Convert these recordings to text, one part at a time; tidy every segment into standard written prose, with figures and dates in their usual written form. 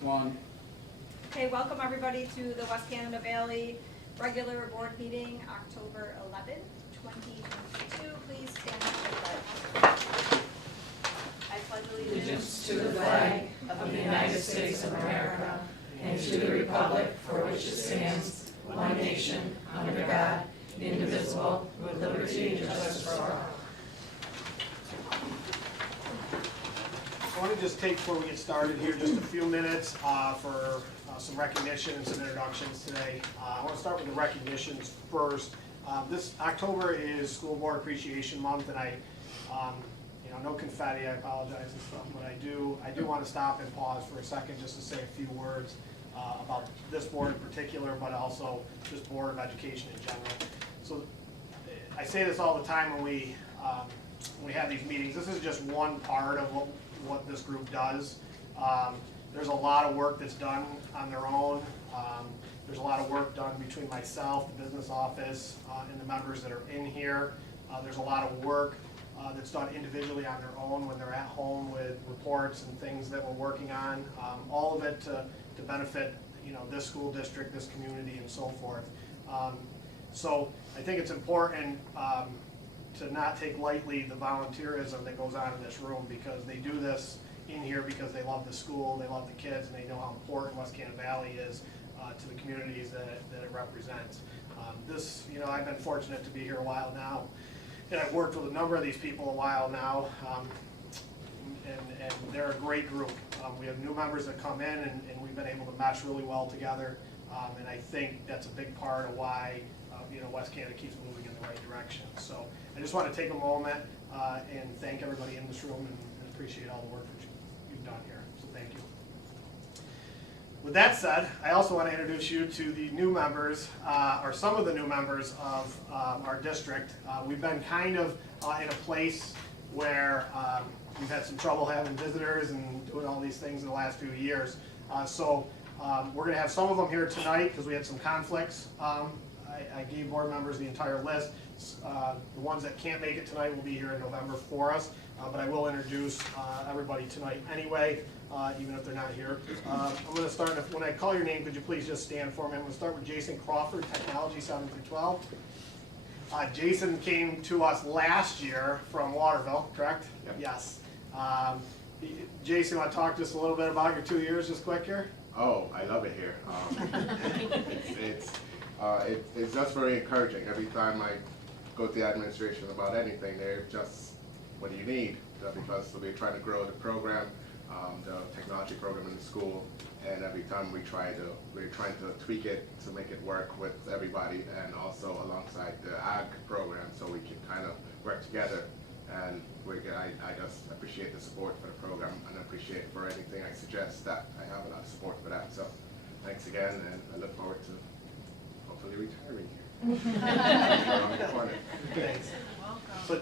One. Okay, welcome everybody to the West Canada Valley regular board meeting, October 11th, 2022. Please stand up for the pledge. I pledge Allegiance to the flag of the United States of America and to the republic for which it stands, one nation, under God, indivisible, with liberty and justice for all. I want to just take, before we get started here, just a few minutes for some recognition and some introductions today. I want to start with the recognitions first. This October is School Board Appreciation Month, and I, no confetti, I apologize and stuff, but I do want to stop and pause for a second just to say a few words about this board in particular, but also just Board of Education in general. So I say this all the time when we have these meetings. This is just one part of what this group does. There's a lot of work that's done on their own. There's a lot of work done between myself, the business office, and the members that are in here. There's a lot of work that's done individually on their own when they're at home with reports and things that we're working on. All of it to benefit, this school district, this community, and so forth. So I think it's important to not take lightly the volunteerism that goes on in this room, because they do this in here because they love the school, they love the kids, and they know how important West Canada Valley is to the communities that it represents. I've been fortunate to be here a while now, and I've worked with a number of these people a while now, and they're a great group. We have new members that come in, and we've been able to mesh really well together, and I think that's a big part of why West Canada keeps moving in the right direction. So I just want to take a moment and thank everybody in this room and appreciate all the work that you've done here. So thank you. With that said, I also want to introduce you to the new members, or some of the new members of our district. We've been kind of in a place where we've had some trouble having visitors and doing all these things in the last few years. So we're going to have some of them here tonight because we had some conflicts. I gave board members the entire list. The ones that can't make it tonight will be here in November for us, but I will introduce everybody tonight anyway, even if they're not here. I'm going to start, when I call your name, could you please just stand for me? I'm going to start with Jason Crawford, Technology 7 through 12. Jason came to us last year from Waterville, correct? Yep. Yes. Jason, want to talk just a little bit about your 2 years just quick here? Oh, I love it here. It's just very encouraging. Every time I go to the administration about anything, they're just, what do you need? Because we're trying to grow the program, the technology program in the school, and every time we're trying to tweak it to make it work with everybody, and also alongside the ag program, so we can kind of work together. And I just appreciate the support for the program, and appreciate for anything I suggest that I have a lot of support for that. So thanks again, and I look forward to hopefully retiring here. Thanks.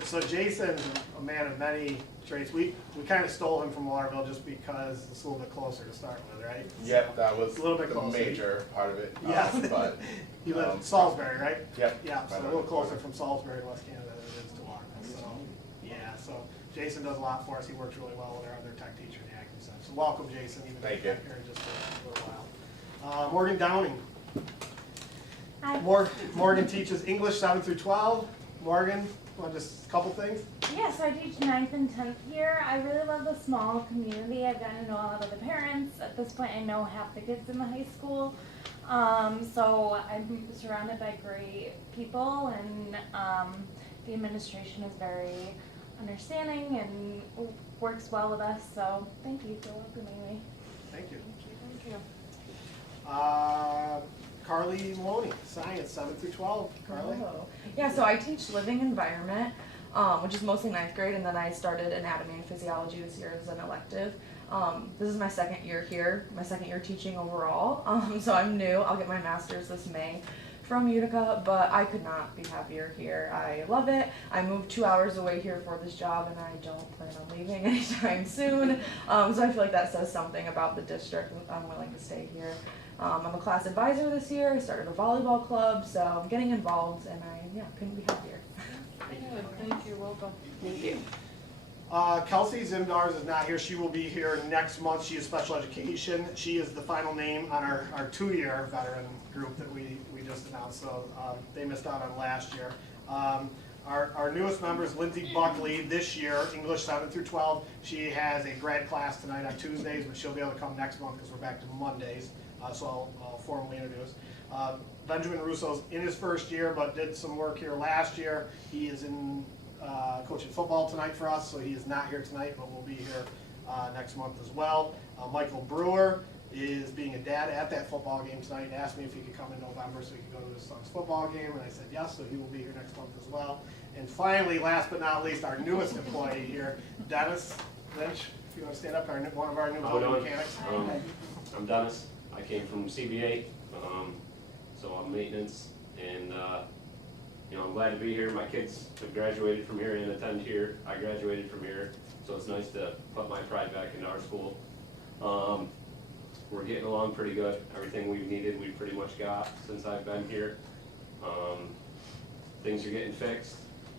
So Jason's a man of many traits. We kind of stole him from Waterville just because it's a little bit closer to start with, right? Yep, that was a little bit the closer. major part of it. Yes. But he lives in Salisbury, right? Yep. Yeah, so a little closer from Salisbury to West Canada than it is to Waterville. So yeah, so Jason does a lot for us. He works really well with our other tech teacher in the Acme Center. So welcome, Jason. Even Thank though you. Here in just a little while. Morgan Downing. Hi. Morgan teaches English 7 through 12. Morgan, want just a couple things? Yes, I teach 9th and 10th here. I really love the small community. I've gotten to know a lot of the parents. At this point, I know half the kids in the high school. So I'm surrounded by great people, and the administration is very understanding and works well with us. So thank you for welcoming me. Thank you. Thank you. Carly Maloney, Science 7 through 12. Carly? Oh. Yeah, so I teach living environment, which is mostly 9th grade, and then I started anatomy and physiology this year as an elective. This is my second year here, my second year teaching overall, so I'm new. I'll get my master's this May from Utica, but I could not be happier here. I love it. I moved 2 hours away here for this job, and I don't plan on leaving anytime soon, so I feel like that says something about the district. I'm willing to stay here. I'm a class advisor this year. I started a volleyball club, so I'm getting involved, and I couldn't be happier. Thank you. Welcome. Thank you. Kelsey Zimdars is not here. She will be here next month. She is special education. She is the final name on our 2-year veteran group that we just announced, so they missed out on last year. Our newest member is Lindsay Buckley this year, English 7 through 12. She has a grad class tonight on Tuesdays, but she'll be able to come next month because we're back to Mondays, so I'll formally introduce. Benjamin Russo's in his first year, but did some work here last year. He is in coaching football tonight for us, so he is not here tonight, but will be here next month as well. Michael Brewer is being a dad at that football game tonight, and asked me if he could come in November so he could go to his son's football game, and I said yes, so he will be here next month as well. And finally, last but not least, our newest employee here, Dennis Lynch, if you want to stand up, one of our new building mechanics. I'm Dennis. I came from CBA, so I'm maintenance, and I'm glad to be here. My kids have graduated from here and attend here. I graduated from here, so it's nice to put my pride back into our school. We're getting along pretty good. Everything we've needed, we've pretty much got since I've been here. Things are getting fixed.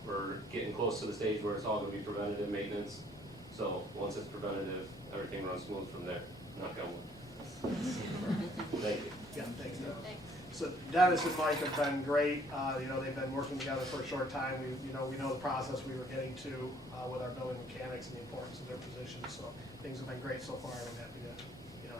We're getting close to the stage where it's all going to be preventative maintenance. So once it's preventative, everything runs smooth from there. Knock on wood. Thank you. Yeah, thanks, Dennis. So Dennis and Mike have been great. They've been working together for a short time. We know the process we were getting to with our building mechanics and the importance of their positions. So things have been great so far, and I'm happy to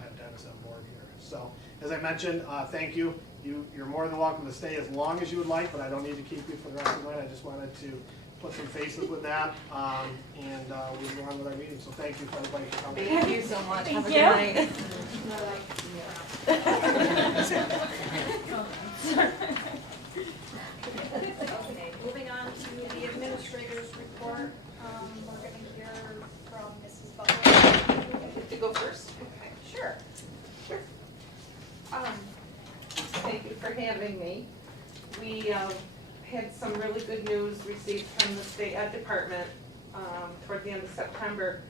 have Dennis on board here. So as I mentioned, thank you. You're more than welcome to stay as long as you would like, but I don't need to keep you for the rest of the night. I just wanted to put some faces with that, and we'll go on with our meeting. So thank you for everybody for coming. Thank you so much. Thank Have a you. good night. Okay, moving on to the administrator's report. We're going to hear from Mrs. Butler. To go first? Okay, sure. Thank you for having me. We had some really good news received from the State Ed Department toward the end of September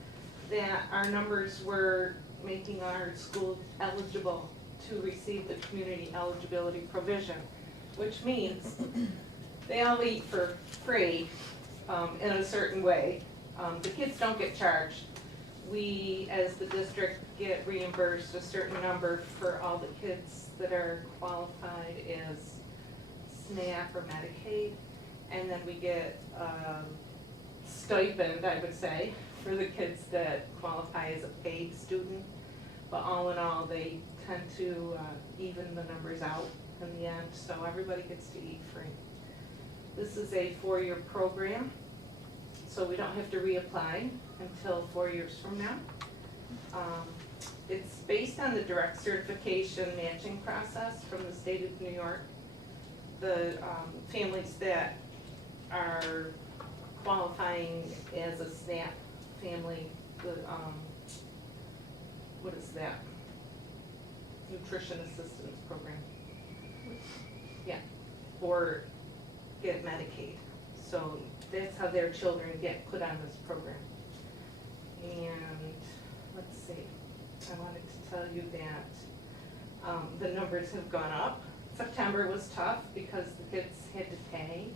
that our numbers were making our school eligible to receive the community eligibility provision, which means they all eat for free in a certain way. The kids don't get charged. We, as the district, get reimbursed a certain number for all the kids that are qualified as SNAP or Medicaid, and then we get stipend, I would say, for the kids that qualify as a paid student. But all in all, they tend to even the numbers out in the end, so everybody gets to eat free. This is a 4-year program, so we don't have to reapply until 4 years from now. It's based on the direct certification matching process from the state of New York. The families that are qualifying as a SNAP family, what is that? Nutrition Assistance Program. Yeah, or get Medicaid. So that's how their children get put on this program. And let's see, I wanted to tell you that the numbers have gone up. September was tough because the kids had to pay,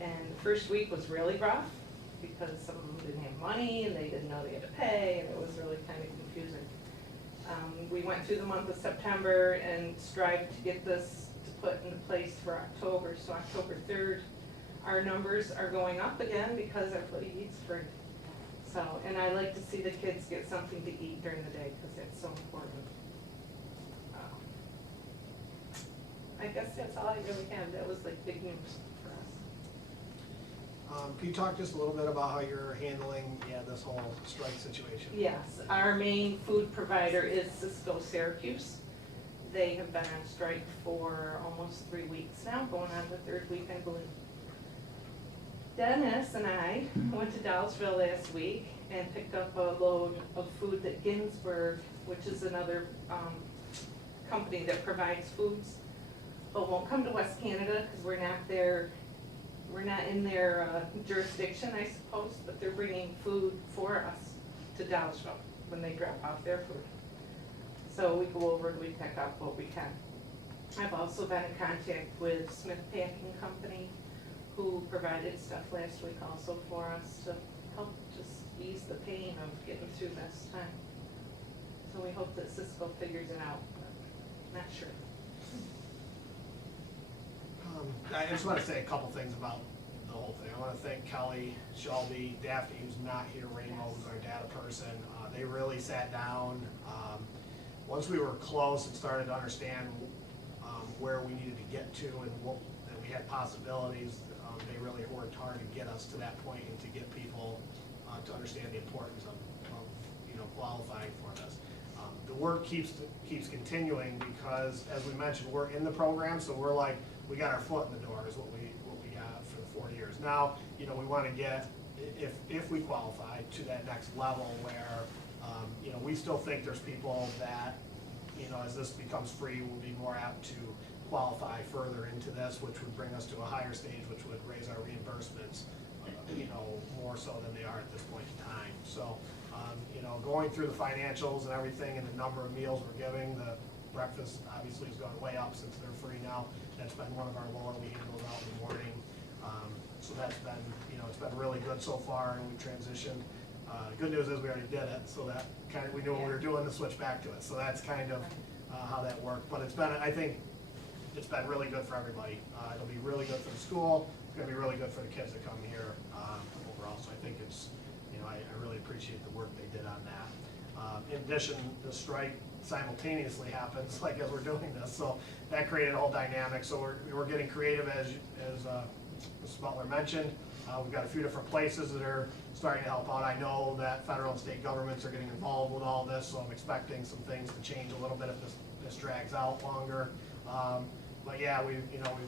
and the first week was really rough because some of them didn't have money and they didn't know they had to pay, and it was really kind of confusing. We went through the month of September and strived to get this to put into place for October. So October 3rd, our numbers are going up again because everybody eats free. So, and I like to see the kids get something to eat during the day because that's so important. I guess that's all I really have. That was like big news for us. Can you talk just a little bit about how you're handling this whole strike situation? Yes, our main food provider is Cisco Syracuse. They have been on strike for almost 3 weeks now, going on the 3rd week, I believe. Dennis and I went to Dallasville last week and picked up a load of food that Ginsburg, which is another company that provides foods, but won't come to West Canada because we're not in their jurisdiction, I suppose, but they're bringing food for us to Dallasville when they drop off their food. So we go over and we pick up what we can. I've also been in contact with Smith Packing Company, who provided stuff last week also for us to help just ease ease the pain of getting through this time. So we hope that Cisco figures it out, but not sure. I just want to say a couple things about the whole thing. I want to thank Kelly, Shelby, Daphne, who's not here, Rainbow, who's our data person. They really sat down. Once we were close and started to understand where we needed to get to and we had possibilities, they really worked hard to get us to that point and to get people to understand the importance of qualifying for this. The work keeps continuing because, as we mentioned, we're in the program, so we're like, we got our foot in the door is what we got for the 4 years. Now, we want to get, if we qualify, to that next level where, we still think there's people that, as this becomes free, will be more apt to qualify further into this, which would bring us to a higher stage, which would raise our reimbursements, more so than they are at this point in time. So, going through the financials and everything and the number of meals we're giving, the breakfast obviously has gone way up since they're free now. That's been one of our lower, we handle it out in the morning. So that's been, it's been really good so far, and we transitioned. Good news is we already did it, so that kind of, we knew what we were doing to switch back to it. So that's kind of how that worked. But it's been, I think, it's been really good for everybody. It'll be really good for the school. It's gonna be really good for the kids that come here overall. So I think it's, I really appreciate the work they did on that. In addition, the strike simultaneously happens, like as we're doing this, so that created a whole dynamic. So we're getting creative, as Mrs. Butler mentioned. We've got a few different places that are starting to help out. I know that federal and state governments are getting involved with all this, so I'm expecting some things to change a little bit if this drags out longer. But yeah, we've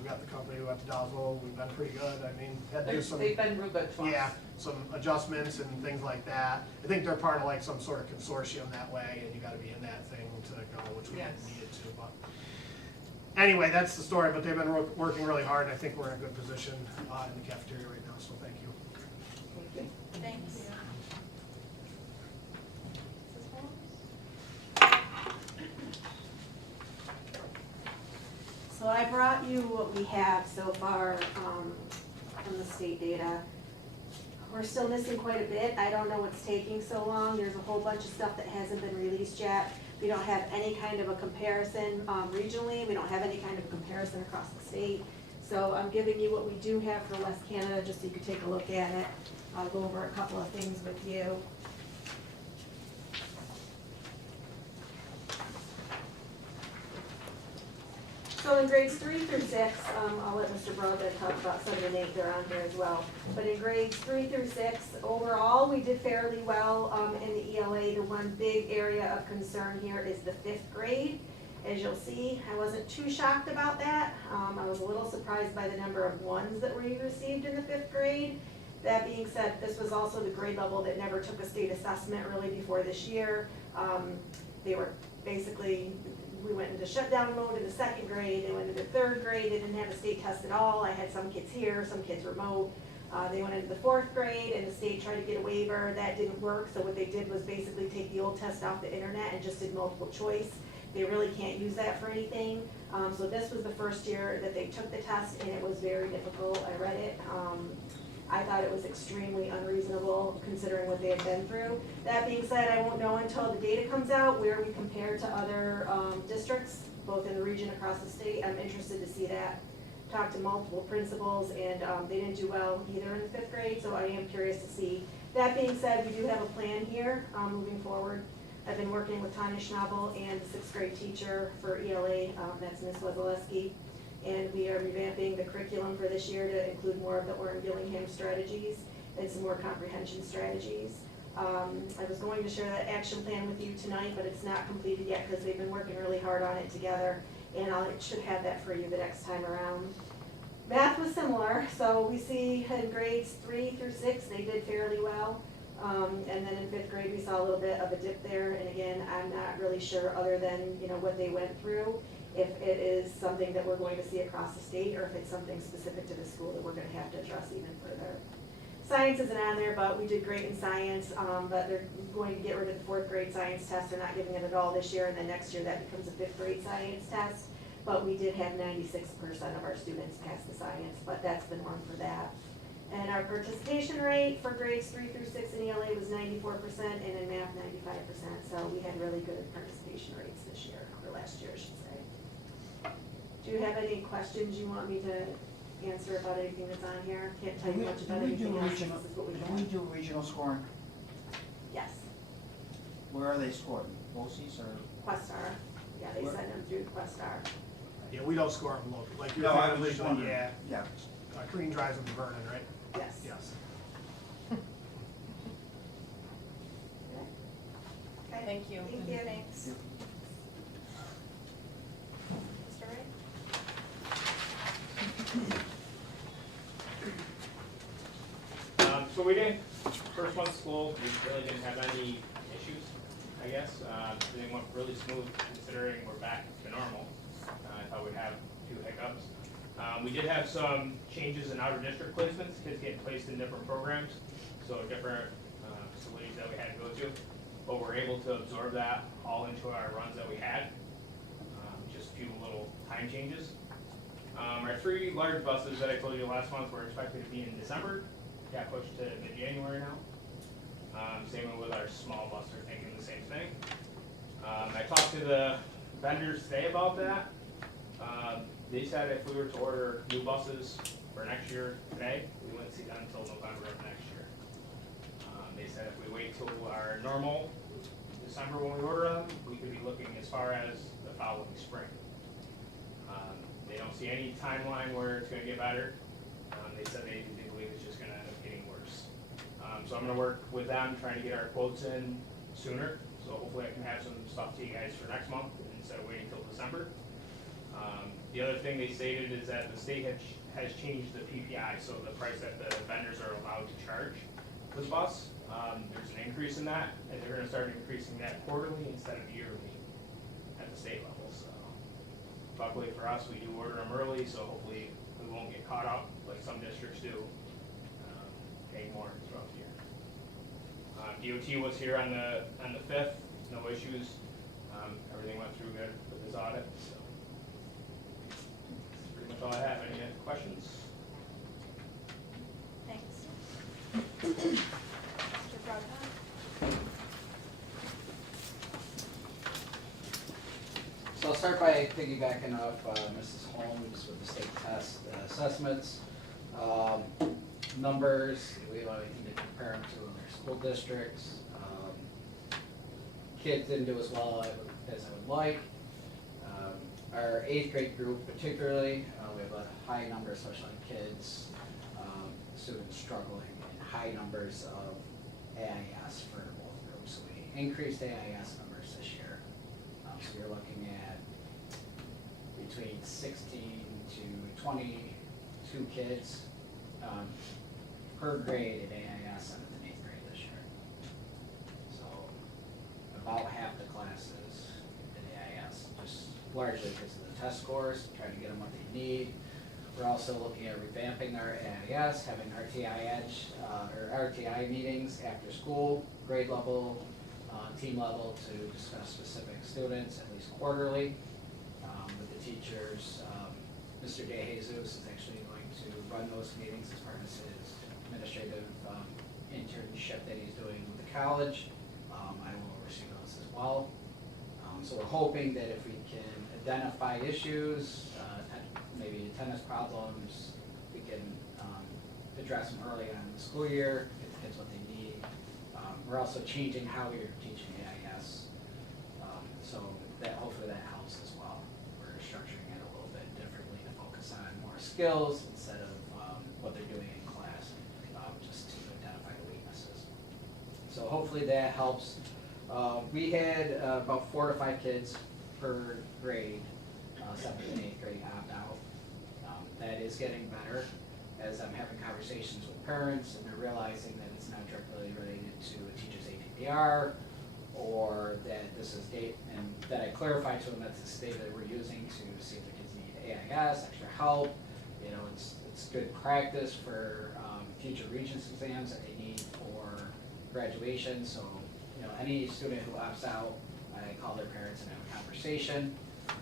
got the company who went to Doswell. We've been pretty good. I mean, had to do some. They've been real good for us. Yeah, some adjustments and things like that. I think they're part of like some sort of consortium that way, and you got to be in that thing to go, which we didn't need it to. But anyway, that's the story. But they've been working really hard, and I think we're in a good position in the cafeteria right now. So thank you. Thanks. So I brought you what we have so far from the state data. We're still missing quite a bit. I don't know what's taking so long. There's a whole bunch of stuff that hasn't been released yet. We don't have any kind of a comparison regionally. We don't have any kind of a comparison across the state. So I'm giving you what we do have for West Canada, just so you could take a look at it. I'll go over a couple of things with you. So in grades 3 through 6, I'll let Mr. Broadbent talk about 7 and 8, they're on here as well. But in grades 3 through 6, overall, we did fairly well in the ELA. The one big area of concern here is the 5th grade. As you'll see, I wasn't too shocked about that. I was a little surprised by the number of 1s that we received in the 5th grade. That being said, this was also the grade level that never took a state assessment really before this year. They were basically, we went into shutdown mode in the 2nd grade. They went into 3rd grade. They didn't have a state test at all. I had some kids here, some kids remote. They went into the 4th grade, and the state tried to get a waiver. That didn't work, so what they did was basically take the old test off the internet and just did multiple choice. They really can't use that for anything. So this was the first year that they took the test, and it was very difficult. I read it. I thought it was extremely unreasonable considering what they had been through. That being said, I won't know until the data comes out where we compare to other districts, both in the region across the state. I'm interested to see that. Talked to multiple principals, and they didn't do well either in the 5th grade, so I am curious to see. That being said, we do have a plan here moving forward. I've been working with Tanya Schnabel and the 6th grade teacher for ELA, that's Ms. Wazaleski. And we are revamping the curriculum for this year to include more of the Orrin-Gillingham strategies and some more comprehension strategies. I was going to share that action plan with you tonight, but it's not completed yet because they've been working really hard on it together, and I should have that for you the next time around. Math was similar, so we see in grades 3 through 6, they did fairly well. And then in 5th grade, we saw a little bit of a dip there, and again, I'm not really sure other than, what they went through, if it is something that we're going to see across the state, or if it's something specific to the school that we're gonna have to address even further. Science isn't on there, but we did great in science, but they're going to get rid of the 4th grade science test. They're not giving it at all this year, and then next year that becomes a 5th grade science test. But we did have 96% of our students pass the science, but that's the norm for that. And our participation rate for grades 3 through 6 in ELA was 94%, and in math 95%. So we had really good participation rates this year, or last year, I should say. Do you have any questions you want me to answer about anything that's on here? Can't tell you much about anything else. This is what we Do we have. do regional scoring? Yes, Where are they scored? BOCES or? Questar. Yeah, they send them through Questar. Yeah, we don't score them local, like your No, I family, was just but wondering. yeah, Yeah. Green drives them to Vernon, right? Yes. Yes. Okay. Thank you. Thank you, thanks. Yep. Mr. Ray? So we didn't, first month of school, we really didn't have any issues, I guess. Everything went really smooth considering we're back to normal. I thought we'd have a few hiccups. We did have some changes in outer district placements, kids getting placed in different programs, so different facilities that we had to go to. But we're able to absorb that all into our runs that we had, just a few little time changes. Our 3 large buses that I told you last month were expected to be in December, got pushed to mid-January now. Same with our small bus, they're thinking the same thing. I talked to the vendors today about that. They said if we were to order new buses for next year today, we wouldn't see them until November of next year. They said if we wait till our normal December when we order them, we could be looking as far as the following spring. They don't see any timeline where it's gonna get better. They said they believe it's just gonna end up getting worse. So I'm gonna work with them, trying to get our quotes in sooner, so hopefully I can have some stuff to you guys for next month instead of waiting till December. The other thing they stated is that the state has changed the PPI, so the price that the vendors are allowed to charge this bus. There's an increase in that, and they're gonna start increasing that quarterly instead of yearly at the state level, so. Luckily for us, we do order them early, so hopefully we won't get caught up like some districts do, paying more throughout the year. DOT was here on the 5th, no issues. Everything went through good with this audit, so. That's pretty much all I have. Any questions? Thanks. Mr. Broadbent? So I'll start by piggybacking off Mrs. Holmes with the state test assessments. Numbers, we have anything to compare them to other school districts. Kids didn't do as well as I would like. Our 8th grade group particularly, we have a high number, especially kids, students struggling, and high numbers of AIS for both groups. So we increased AIS numbers this year. So you're looking at between 16 to 22 kids per grade at AIS 7th and 8th grade this year. So about half the classes at AIS, just largely because of the test scores, trying to get them what they need. We're also looking at revamping our AIS, having RTI Edge, or RTI meetings after school, grade level, team level, to discuss specific students, at least quarterly, with the teachers. Mr. DeJesus is actually going to run those meetings as part of his administrative internship that he's doing with the college. I will oversee those as well. So we're hoping that if we can identify issues, maybe attendance problems, we can address them early on in the school year, get the kids what they need. We're also changing how we are teaching AIS, so that hopefully that helps as well. We're structuring it a little bit differently to focus on more skills instead of what they're doing in class, just to identify the weaknesses. So hopefully that helps. We had about 4 to 5 kids per grade, 7th and 8th grade opt out. That is getting better as I'm having conversations with parents and they're realizing that it's not directly related to a teacher's APPR or that this is data, and that I clarified to them that this data that we're using to see if the kids need AIS, extra help. You know, it's good practice for future Regents exams that they need for graduation. So, you know, any student who opts out, I call their parents and have a conversation.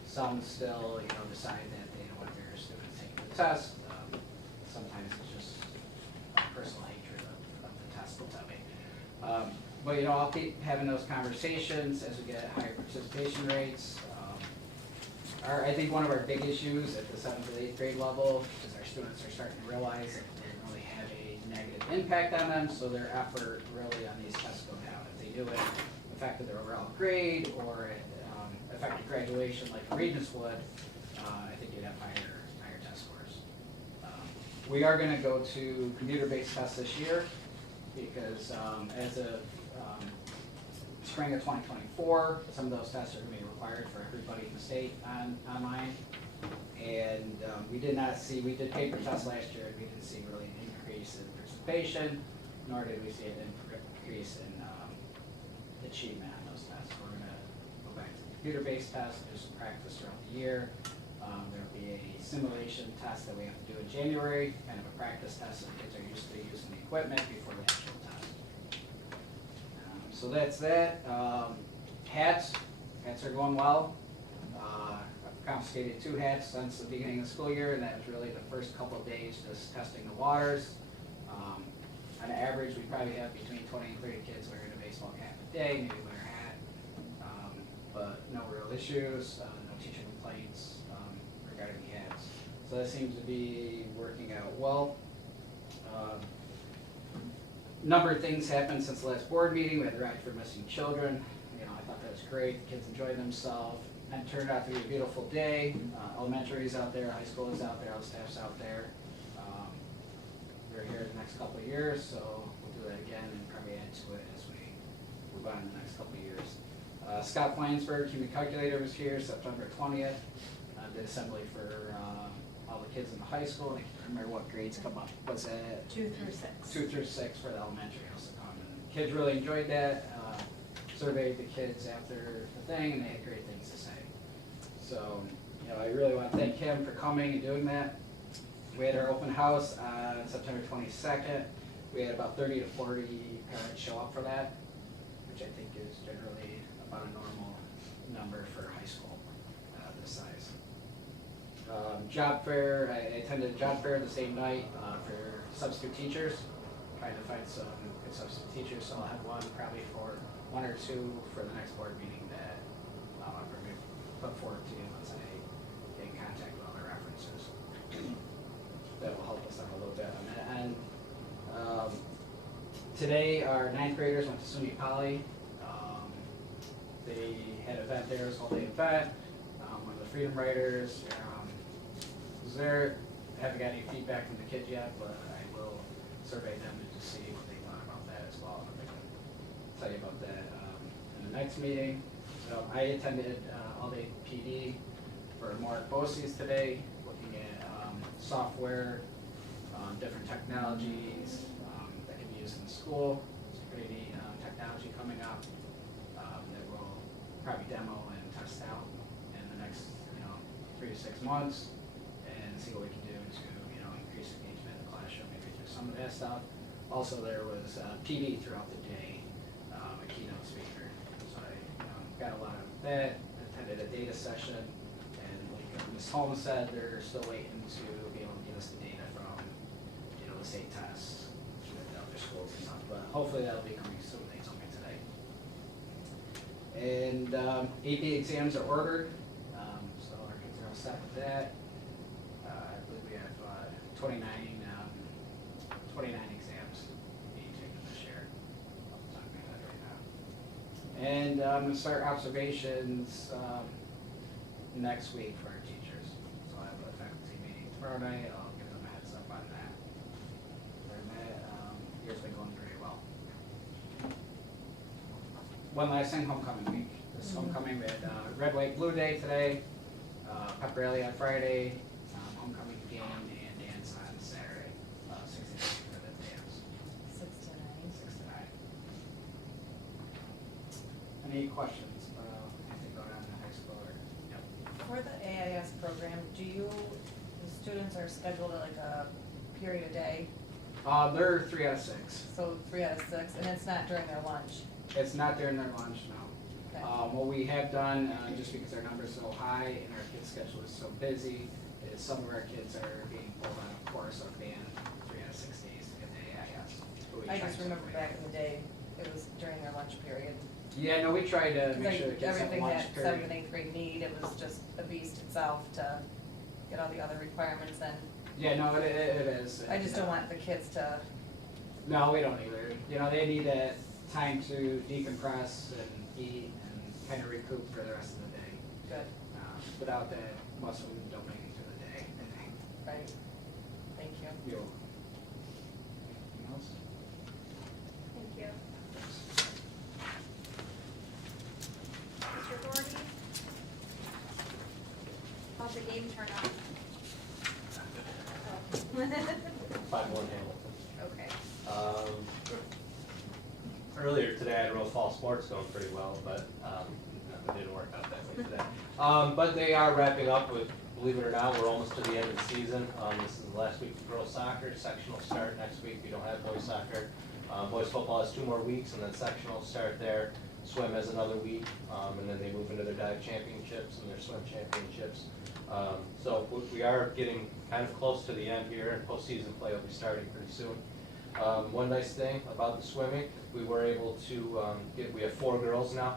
Some still, you know, decide that they don't want their students taking the test. Sometimes it's just But, you know, I'll keep having those conversations as we get higher participation rates. I think one of our big issues at the 7th and 8th grade level is our students are starting to realize that they didn't really have a negative impact on them, so their effort really on these tests go down. If they do it affected their overall grade or it affected graduation like Regents would, I think you'd have higher test scores. We are gonna go to computer-based tests this year because as of spring of 2024, some of those tests are gonna be required for everybody in the state online. And we did paper tests last year, and we didn't see really an increase in participation, nor did we see an increase in achievement on those tests. We're gonna go back to the computer-based tests, do some practice throughout the year. There'll be a simulation test that we have to do in January, kind of a practice test, so the kids are used to using the equipment before the actual test. So that's that. Hats are going well. I've confiscated 2 hats since the beginning of the school year, and that was really the first couple of days just testing the waters. On average, we probably have between 20 and 30 kids wearing a baseball cap a day, maybe wear a hat. But no real issues, no teacher complaints regarding the hats. So that seems to be working out well. Number of things happened since the last board meeting. We had the Ride for Missing Children. You know, I thought that was great. The kids enjoyed themselves. And it turned out to be a beautiful day. Elementary is out there, high school is out there, all the staff's out there. We're here the next couple of years, so we'll do that again and probably add to it as we move on in the next couple of years. Scott Flansburgh, human calculator, was here September 20th. Did assembly for all the kids in the high school. I can't remember what grades come up. Was it 2 through 6. 2 through 6 for the elementary also come. And kids really enjoyed that. Surveyed the kids after the thing, and they had great things to say. So, you know, I really want to thank him for coming and doing that. We had our open house on September 22nd. We had about 30 to 40 parents show up for that, which I think is generally about a normal number for high school this size. Job fair, I attended a job fair the same night for substitute teachers, trying to find some good substitute teachers, so I'll have one probably for 1 or 2 for the next board meeting that I'm going to put forward to you once I get in contact with all the references. That will help us out a little bit on that end. Today, our 9th graders went to SUNY Poly. They had an event there, it was a whole-day event. One of the Freedom Writers was there. I haven't got any feedback from the kids yet, but I will survey them to see what they thought about that as well. I can tell you about that in the next meeting. So I attended all-day PD for Mark Bosse's today, looking at software, different technologies that can be used in the school. Some pretty neat technology coming up that we'll probably demo and test out in the next 3 to 6 months and see what we can do to increase engagement in the classroom, maybe through some of that stuff. Also, there was PD throughout the day, a keynote speaker. So I got a lot of that. Attended a data session, and like Ms. Holmes said, they're still waiting to be able to give us the data from the state tests with the other schools and stuff. But hopefully that'll be coming soon. They told me today. And AP exams are ordered, so our kids are all set with that. I believe we have 29 exams being taken this year. Off the top of my head right now. And I'm going to start observations next week for our teachers. So I have a faculty meeting tomorrow night. I'll give them a heads up on that. Other than that, year's been going very well. One last thing, homecoming week. This homecoming, we had red, white, blue day today, pep rally on Friday, homecoming game and dance on Saturday. 6 to 9 for the dance. 6 to 9. 6 to 9. Any questions about anything going on in the high school? Or, yep. For the AIS program, the students are scheduled at like a period a day? They're 3 out of 6. So 3 out of 6, and it's not during their lunch? It's not during their lunch, no. Okay. What we have done, just because our number's so high and our kids' schedule is so busy, is some of our kids are being pulled on a course of being 3 out of 6 days to get the AIS. I just remember back in the day, it was during their lunch lunch period. Yeah, no, we try to It's make like sure the kids have everything lunch that period. 7th and 8th grade need, it was just a beast itself to get all the other requirements in. Yeah, no, it is. I just don't want the kids to, No, we don't either. You know, they need that time to decompress and eat and kind of recoup for the rest of the day. good, Without that, most of them don't make it through the day, I think. right? Thank you. Anything else? Thank you. Mr. Gordy? How'd the game turn out? 5-1 Hamilton. Okay. Earlier today, I had Rose Fall Sports going pretty well, but it didn't work out that way today. But they are wrapping up with, believe it or not, we're almost to the end of the season. This is the last week of girls soccer. Sectional start next week. We don't have boys soccer. Boys football has 2 more weeks, and then sectional start there. Swim has another week, and then they move into their dive championships and their swim championships. So we are getting kind of close to the end here, and postseason play will be starting pretty soon. One nice thing about the swimming, we were able to we have 4 girls now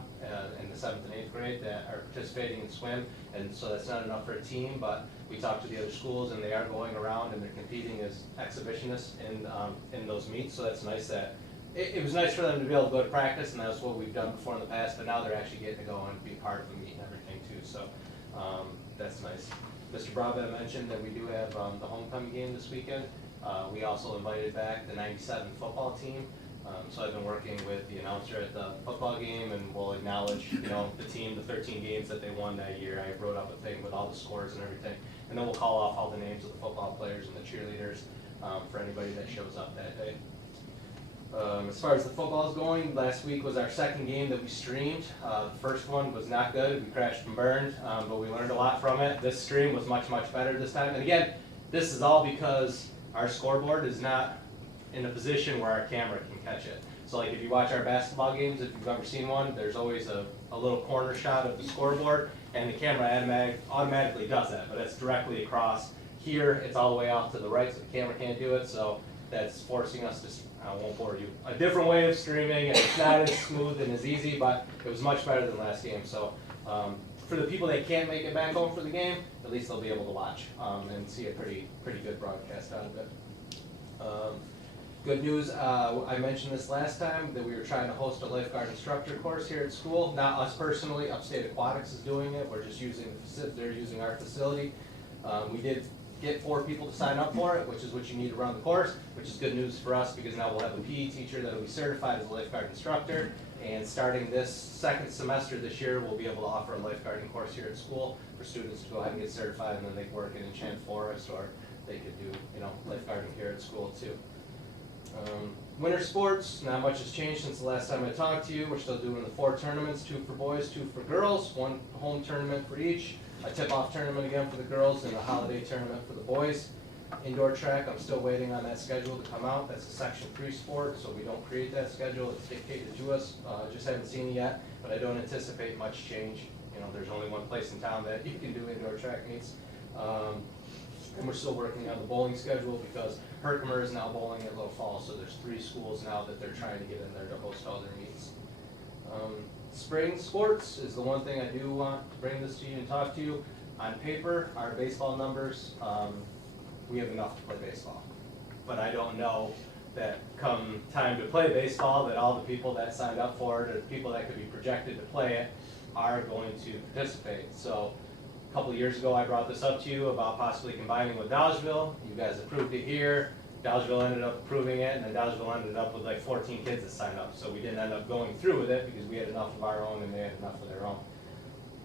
in the 7th and 8th grade that are participating in swim, and so that's not enough for a team, but we talked to the other schools and they are going around and they're competing as exhibitionists in those meets, so that's nice that, it was nice for them to be able to go to practice, and that's what we've done before in the past, but now they're actually getting to go and be part of the meet and everything too, so that's nice. Mr. Brabant mentioned that we do have the homecoming game this weekend. We also invited back the 97 football team. So I've been working with the announcer at the football game, and we'll acknowledge, the team, the 13 games that they won that year. I wrote up a thing with all the scores and everything. And then we'll call off all the names of the football players and the cheerleaders for anybody that shows up that day. As far as the football is going, last week was our 2nd game that we streamed. The first one was not good. We crashed and burned, but we learned a lot from it. This stream was much, much better this time. And again, this is all because our scoreboard is not in a position where our camera can catch it. So like if you watch our basketball games, if you've ever seen one, there's always a little corner shot of the scoreboard, and the camera automatically does that, but it's directly across. Here, it's all the way off to the right, so the camera can't do it, so that's forcing us to, I won't bore you, a different way of streaming, and it's not as smooth and as easy, but it was much better than last game. So for the people that can't make it back home for the game, at least they'll be able to watch and see a pretty good broadcast out of it. Good news, I mentioned this last time, that we were trying to host a lifeguard instructor course here at school. Not us personally, Upstate Aquatics is doing it. We're just they're using our facility. We did get 4 people to sign up for it, which is what you need to run the course, which is good news for us because now we'll have a PE teacher that will be certified as a lifeguard instructor. And starting this 2nd semester this year, we'll be able to offer a lifeguarding course here at school for students to go ahead and get certified, and then they can work in Enchant Forest, or they could do, lifeguarding here at school too. Winter sports, not much has changed since the last time I talked to you. We're still doing the 4 tournaments, 2 for boys, 2 for girls, 1 home tournament for each, a tip-off tournament again for the girls, and a holiday tournament for the boys. Indoor track, I'm still waiting on that schedule to come out. That's a Section 3 sport, so we don't create that schedule. It's dictated to us. Just haven't seen it yet, but I don't anticipate much change. There's only one place in town that you can do indoor track meets. And we're still working on the bowling schedule because Herkimer is now bowling at Little Falls, so there's 3 schools now that they're trying to get in there to host all their meets. Spring sports is the one thing I do want to bring this to you and talk to you. On paper, our baseball numbers, we have enough to play baseball. But I don't know that come time to play baseball, that all the people that signed up for it, or the people that could be projected to play it, are going to participate. So a couple of years ago, I brought this up to you about possibly combining with Dodgeville. You guys approved it here. Dodgeville ended up approving it, and then Dodgeville ended up with like 14 kids that signed up. So we didn't end up going through with it because we had enough of our own and they had enough of their own.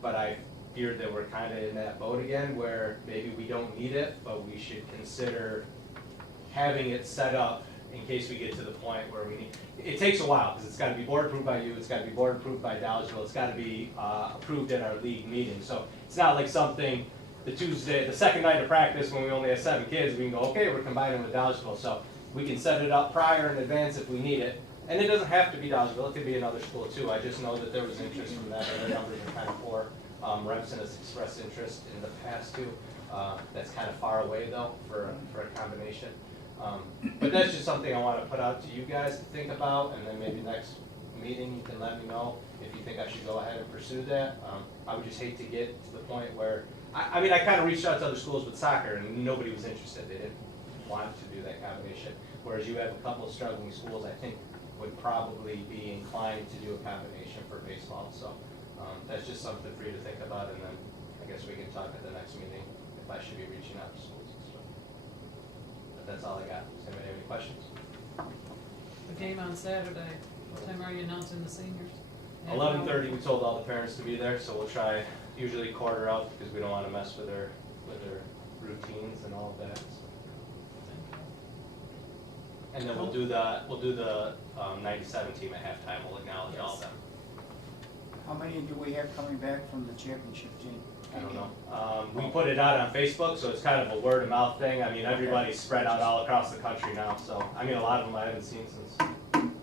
But I feared that we're kind of in that boat again where maybe we don't need it, but we should consider having it set up in case we get to the point where we need. It takes a while because it's got to be board approved by you, it's got to be board approved by Dodgeville, it's got to be approved at our league meeting. So it's not like something the 2nd night of practice when we only have 7 kids, we can go, okay, we're combining with Dodgeville. So we can set it up prior in advance if we need it. And it doesn't have to be Dodgeville, it could be another school too. I just know that there was interest from that, and the numbers are kind of poor. Remsen has expressed interest in the past too. That's kind of far away though for a combination. But that's just something I want to put out to you guys to think about, and then maybe next meeting, you can let me know if you think I should go ahead and pursue that. I would just hate to get to the point where, I mean, I kind of reached out to other schools with soccer and nobody was interested. They didn't want to do that combination. Whereas you have a couple of struggling schools, I think, would probably be inclined to do a combination for baseball. So that's just something for you to think about, and then I guess we can talk at the next meeting if I should be reaching out to schools and stuff. But that's all I got. Does anybody have any questions? The game on Saturday, what time are you announcing the seniors? 11:30, we told all the parents to be there, so we'll try usually quarter out because we don't want to mess with their routines and all of that. So. And then we'll do the 97 team at halftime. We'll acknowledge all of them. How many do we have coming back from the championship team? I don't know. We put it out on Facebook, so it's kind of a word of mouth thing. I mean, everybody's spread out all across the country now. So I mean, a lot of them I haven't seen since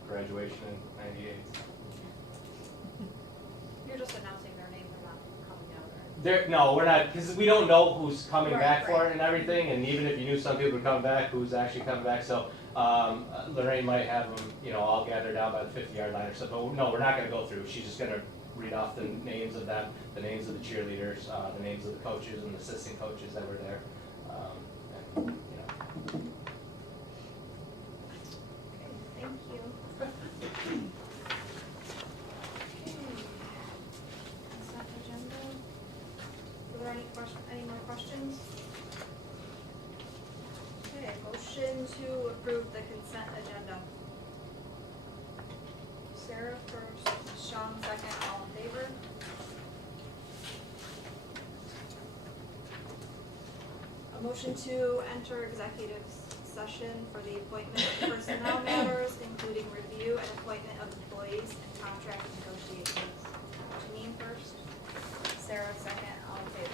graduation in '98. You're just announcing their name, they're not coming out or? No, we're not, because we don't know who's coming Right, back for right. it and everything, and even if you knew some people would come back, who's actually coming back, so, Lorraine might have them, all gathered down by the 50-yard line or something, but no, we're not gonna go through, she's just gonna read off the names of them, the names of the cheerleaders, the names of the coaches and the assistant coaches that were there, and, Okay, thank you. Okay. Consent agenda. Were there any more questions? Okay, motion to approve the consent agenda. Sarah first, Sean second, all in favor? A motion to enter executive session for the appointment of personnel matters, including review and appointment of employees and contract negotiations. Janine first, Sarah second, all in favor?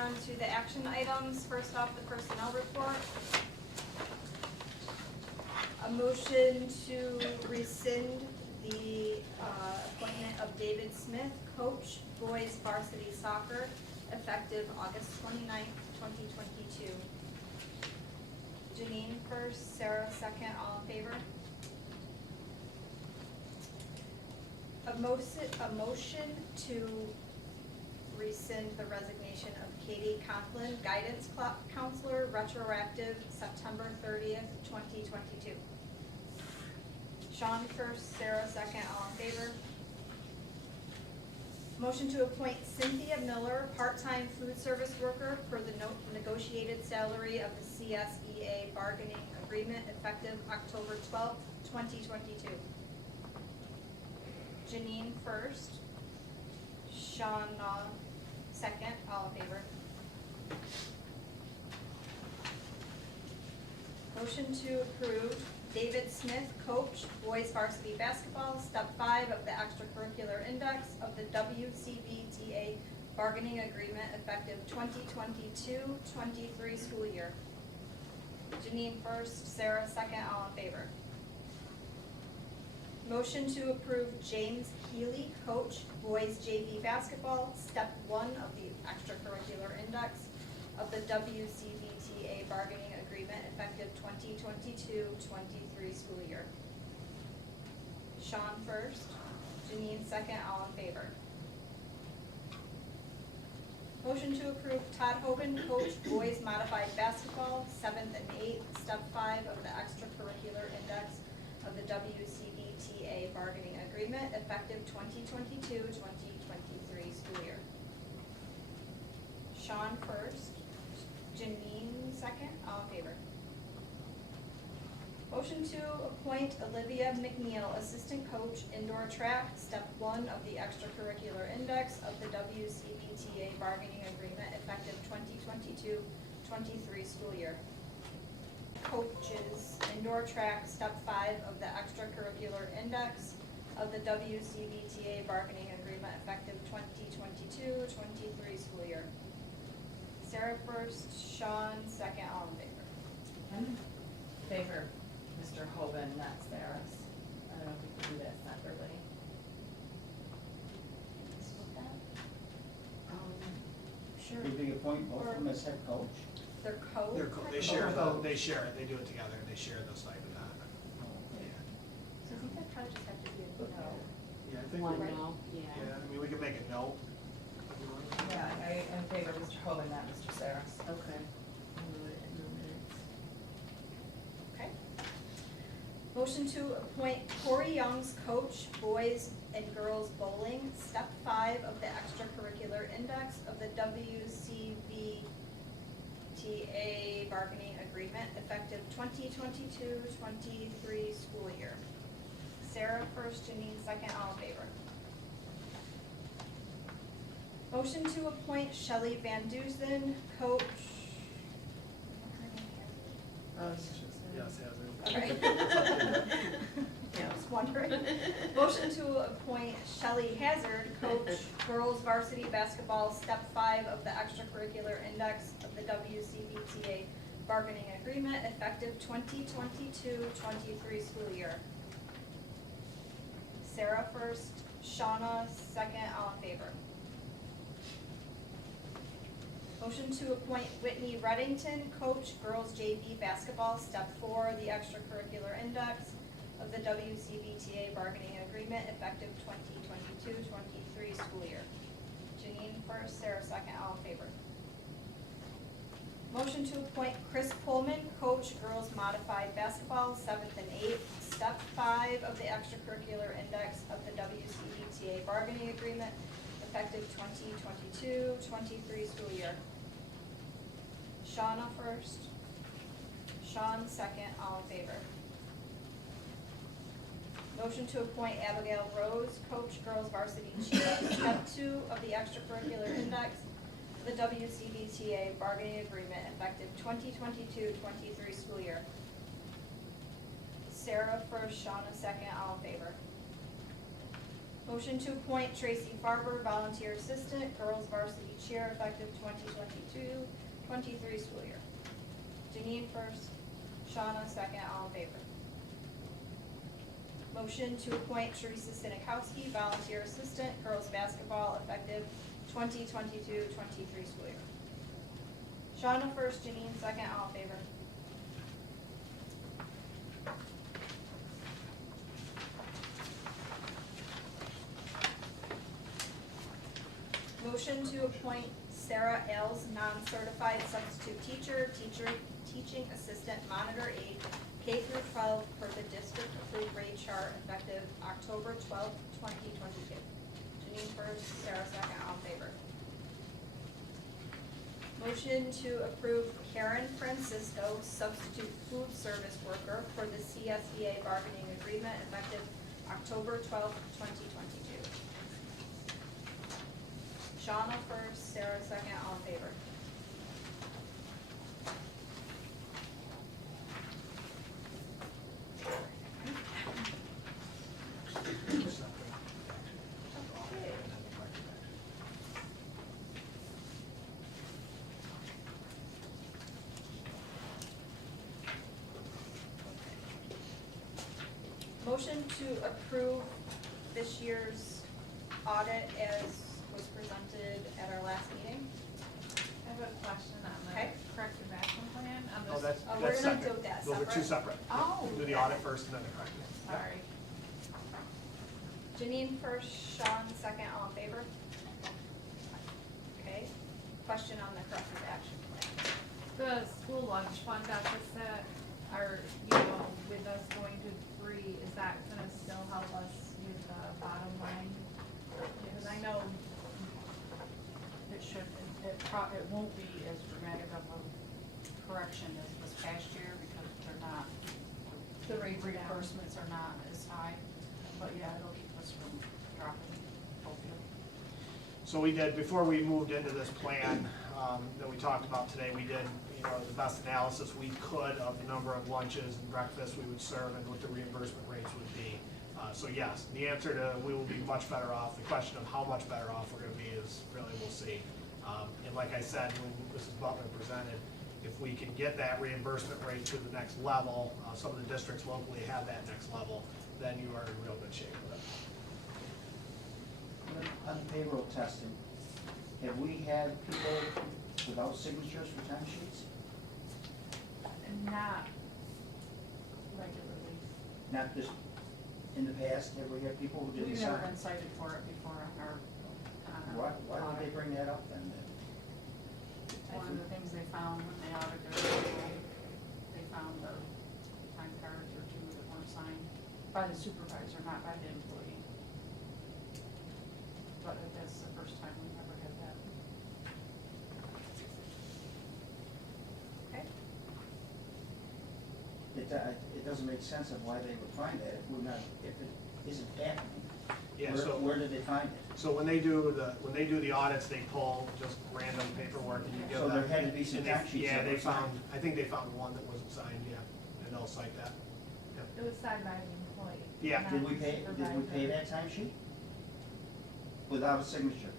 on to the action items. First off, the personnel report. A motion to rescind the appointment of David Smith, coach, boys varsity soccer, effective August 29th, 2022. Janine first, Sarah second, all in favor? A motion to rescind the resignation of Katie Conklin, guidance counselor, retroactive September 30th, 2022. Sean first, Sarah second, all in favor? Motion to appoint Cynthia Miller, part-time food service worker, per the negotiated salary of the CSEA bargaining agreement effective October 12th, 2022. Janine first, Sean second, all in favor? Motion to approve David Smith, coach, boys varsity basketball, step 5 of the extracurricular index of the WCBTA bargaining agreement effective 2022-23 school year. Janine first, Sarah second, all in favor? Motion to approve James Healy, coach, boys JV basketball, step 1 of the extracurricular index of the WCBTA bargaining agreement effective 2022-23 school year. Sean first, Janine second, all in favor? Motion to approve Todd Hogan, coach, boys modified basketball, 7th and 8th, step 5 of the extracurricular index of the WCBTA bargaining agreement effective 2022-2023 school year. Sean first, Janine second, all in favor? Motion to appoint Olivia McNeil, assistant coach, indoor track, step 1 of the extracurricular index of the WCBTA bargaining agreement effective 2022-23 school year. Coaches, indoor track, step 5 of the extracurricular index of the WCBTA bargaining agreement effective 2022-23 school year. Sarah first, Sean second, all in favor? I'm in favor, Mr. Hoban, not Sarah's. I don't know if we can do that separately. Sure. Did we appoint both of them as head coach? They're co? They share it, they do it together, they share the stipend on it. Yeah. So I think that probably just have to be a no. Yeah, I think, One we- no, yeah, I mean, we can make a note. Yeah, I am in favor of Mr. Hoban, not Mr. Saras. Okay. Okay. Motion to appoint Corey Young's coach, boys and girls bowling, step 5 of the extracurricular index of the WCBTA bargaining agreement effective 2022-23 school year. Sarah first, Janine second, all in favor? Motion to appoint Shelley Van Dusen, coach. Yes, Okay. I was wondering. Motion to appoint Shelley Hazard, coach, girls varsity basketball, step 5 of the extracurricular index of the WCBTA bargaining agreement effective 2022-23 school year. Sarah first, Shauna second, all in favor? Motion to appoint Whitney Reddington, coach, girls JV basketball, step 4, the extracurricular index of the WCBTA bargaining agreement effective 2022-23 school year. Janine first, Sarah second, all in favor? Motion to appoint Chris Pullman, coach, girls modified basketball, 7th and 8th, step 5 of the extracurricular index of the WCBTA bargaining agreement effective 2022-23 school year. Shauna first, Sean second, all in favor? Motion to appoint Abigail Rose, coach, girls varsity cheer, step 2 of the extracurricular index of the WCBTA bargaining agreement effective 2022-23 school year. Sarah first, Shauna second, all in favor? Motion to appoint Tracy Farber, volunteer assistant, girls varsity chair, effective 2022-23 school year. Janine first, Shauna second, all in favor. Motion to appoint Teresa Sinikowski, volunteer assistant, girls basketball, effective 2022-23 school year. Shauna first, Janine second, all in favor. Motion to appoint Sarah Ailes, non-certified substitute teacher, teaching assistant, monitor aide, K through 12 per the district approved rate chart effective October 12, 2022. Janine first, Sarah second, all in favor. Motion to approve Karen Francisco, substitute food service worker for the CSDA bargaining agreement effective October 12, 2022. Shauna first, Sarah second, all in favor. Motion to approve this year's audit as was presented at our last meeting. I have a question on Okay. the corrective action plan, on Oh, this. that's We're gonna separate. do that Those are two separate. Oh. We'll do the audit first and then the corrective. Sorry. Janine first, Sean second, all in favor? Okay, question on the corrective action plan. The school lunch fund deficit, are, you know, with us going to 3, is that gonna still help us with the bottom line? Because I know It should, it won't be as dramatic of a correction as this past year because they're not, the rate down. reimbursements are not as high. But yeah, it'll keep us from dropping, hopefully. So we did, before we moved into this plan that we talked about today, we did, the best analysis we could of the number of lunches and breakfasts we would serve and what the reimbursement rates would be. So yes, the answer to we will be much better off. The question of how much better off we're gonna be is really we'll see. And like I said, when Mrs. Butler presented, if we can get that reimbursement rate to the next level, some of the districts locally have that next level, then you are in real good shape with it. On payroll testing, have we had people without signatures for timesheets? Not regularly. Not just in the past, have we had people who didn't We've never sign? been cited for it before on our Why did they bring that up then? One of the things they found when they audited, they found the time cards or 2 that weren't signed by the supervisor, not by the employee. But that's the first time we've ever had that. Okay, It doesn't make sense of why they would find that if it isn't happening. Yeah, so. Where did they find it? So when they do the audits, they pull just random paperwork and you give So them. there had to be some and they- time sheets Yeah, that they were signed. found, I think they found one that wasn't signed, yeah, and they'll cite that. It was signed by the employee. Yeah. not Did we the pay supervisor. that timesheet? Without a signature?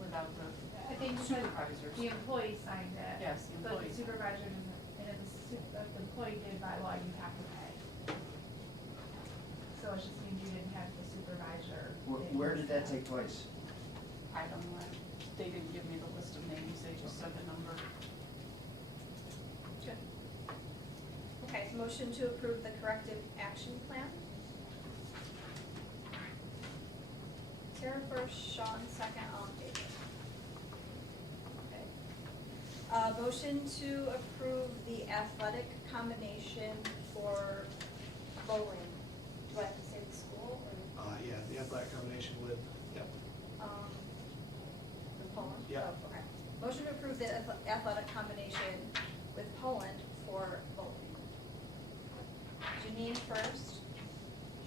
Without the I think supervisors. the employee signed it. Yes, the But employee. the supervisor doesn't, and if the employee did by law, you have to pay. So it just means you didn't have the supervisor. Where did that take place? I don't know, they didn't give me the list of names, they just said the number. good. Okay, motion to approve the corrective action plan. Sarah first, Sean second, all in favor. Okay. Motion to approve the athletic combination for bowling. Do I have to say the school or, Yeah, the athletic combination with, yep. with Poland? Yeah. Oh, okay. Motion to approve the athletic combination with Poland for bowling. Janine first,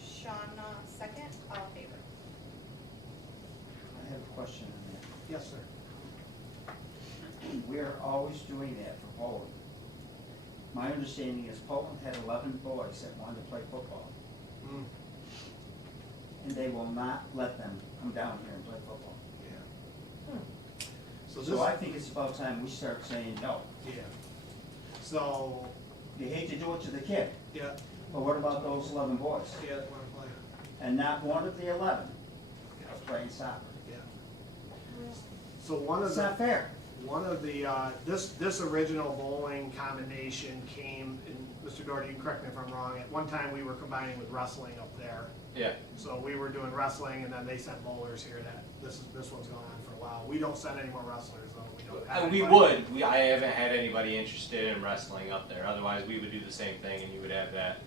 Shauna second, all in favor. I have a question on that. Yes, sir. We are always doing that for Poland. My understanding is Poland had 11 boys that wanted to play football. Mm. and they will not let them come down here and play football. So So I think it's about time we start saying no. yeah. So, You hate to do it to the kid, yeah, but what about those 11 boys? yeah, that wanna play, And not one of the 11 is playing soccer. yeah. So one of It's the. not fair. One of the, this original bowling combination came, and Mr. Doherty, you can correct me if I'm wrong, at one time we were combining with wrestling up there. Yeah. So we were doing wrestling and then they sent bowlers here that, this one's gone on for a while. We don't send any more wrestlers though, we don't have We anybody. would, I haven't had anybody interested in wrestling up there, otherwise we would do the same thing and you would have that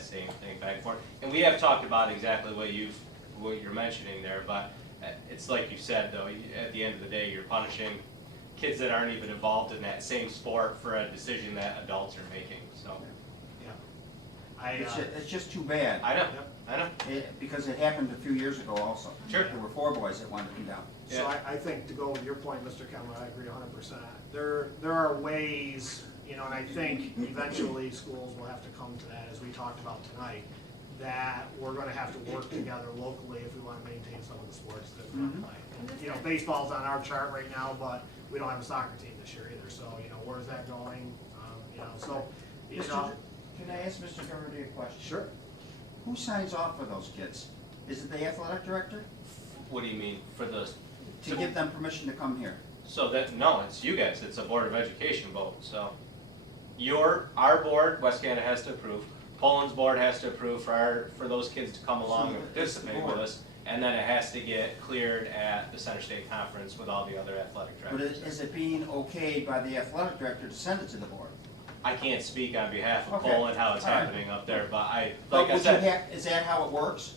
same thing back and forth. And we have talked about exactly what you're mentioning there, but it's like you said though, at the end of the day, you're punishing kids that aren't even involved in that same sport for a decision that adults are making, so. Yeah. It's just too bad. I know, Yep. I know. Because it happened a few years ago also. Sure. There were 4 boys that wanted to come down. So I think to go with your point, Mr. Kemler, I agree 100%. There are ways, you know, and I think eventually schools will have to come to that, as we talked about tonight, that we're gonna have to work together locally if we wanna maintain some of the sports that we Mhm. play. And, you know, baseball's on our chart right now, but we don't have a soccer team this year either, so, you know, where's that going? You know, so, you know. Can I ask Mr. Doherty a question? Sure. Who signs off for those kids? Is it the athletic director? What do you mean, for the, To give them permission to come here? so that, no, it's you guys, it's a Board of Education vote, so. Our board, West Canada has to approve, Poland's board has to approve for those kids to come along and participate with us, and then it has to get cleared at the Center State Conference with all the other athletic But directors. is it being okayed by the athletic director to send it to the board? I can't speak on behalf of Okay. Poland, how it's All right. happening up there, but like But I would you said, have, is that how it works?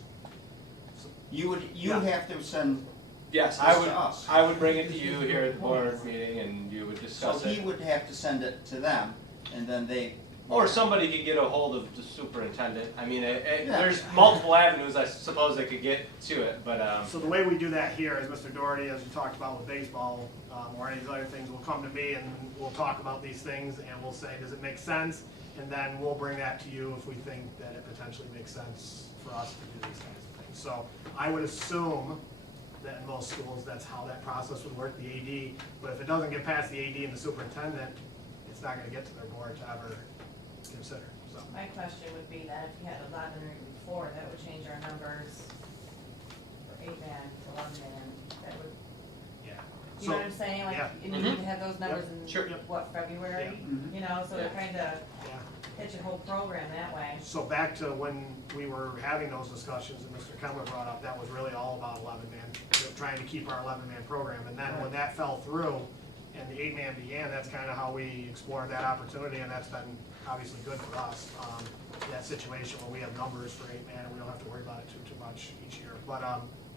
You would Yeah. have to send, yes, this to us. I would bring it to you here at the board meeting and you would so discuss he it. would have to send it to them, and then they. Or somebody could get a hold of the superintendent, I mean, Yeah. there's multiple avenues, I suppose, that could get to it, but, So the way we do that here is Mr. Doherty, as we talked about with baseball, or any of these other things, will come to me and we'll talk about these things and we'll say, does it make sense? And then we'll bring that to you if we think that it potentially makes sense for us to do these kinds of things. So I would assume that in most schools, that's how that process would work, the AD. But if it doesn't get past the AD and the superintendent, it's not gonna get to their board to ever consider, so. My question would be that if you had 11 or even 4, that would change our numbers for 8-man to 1-man, that would, Yeah. you know what I'm saying? Like, yeah. and you need to have those numbers in, Sure. what, February? Mhm. You know, so it kinda Yeah. hits your whole program that way. So back to when we were having those discussions and Mr. Kemler brought up, that was really all about 11-man, trying to keep our 11-man program. And then when that fell through and the 8-man began, that's kind of how we explored that opportunity, and that's been obviously good for us. That situation where we have numbers for 8-man, and we don't have to worry about it too much each year. But,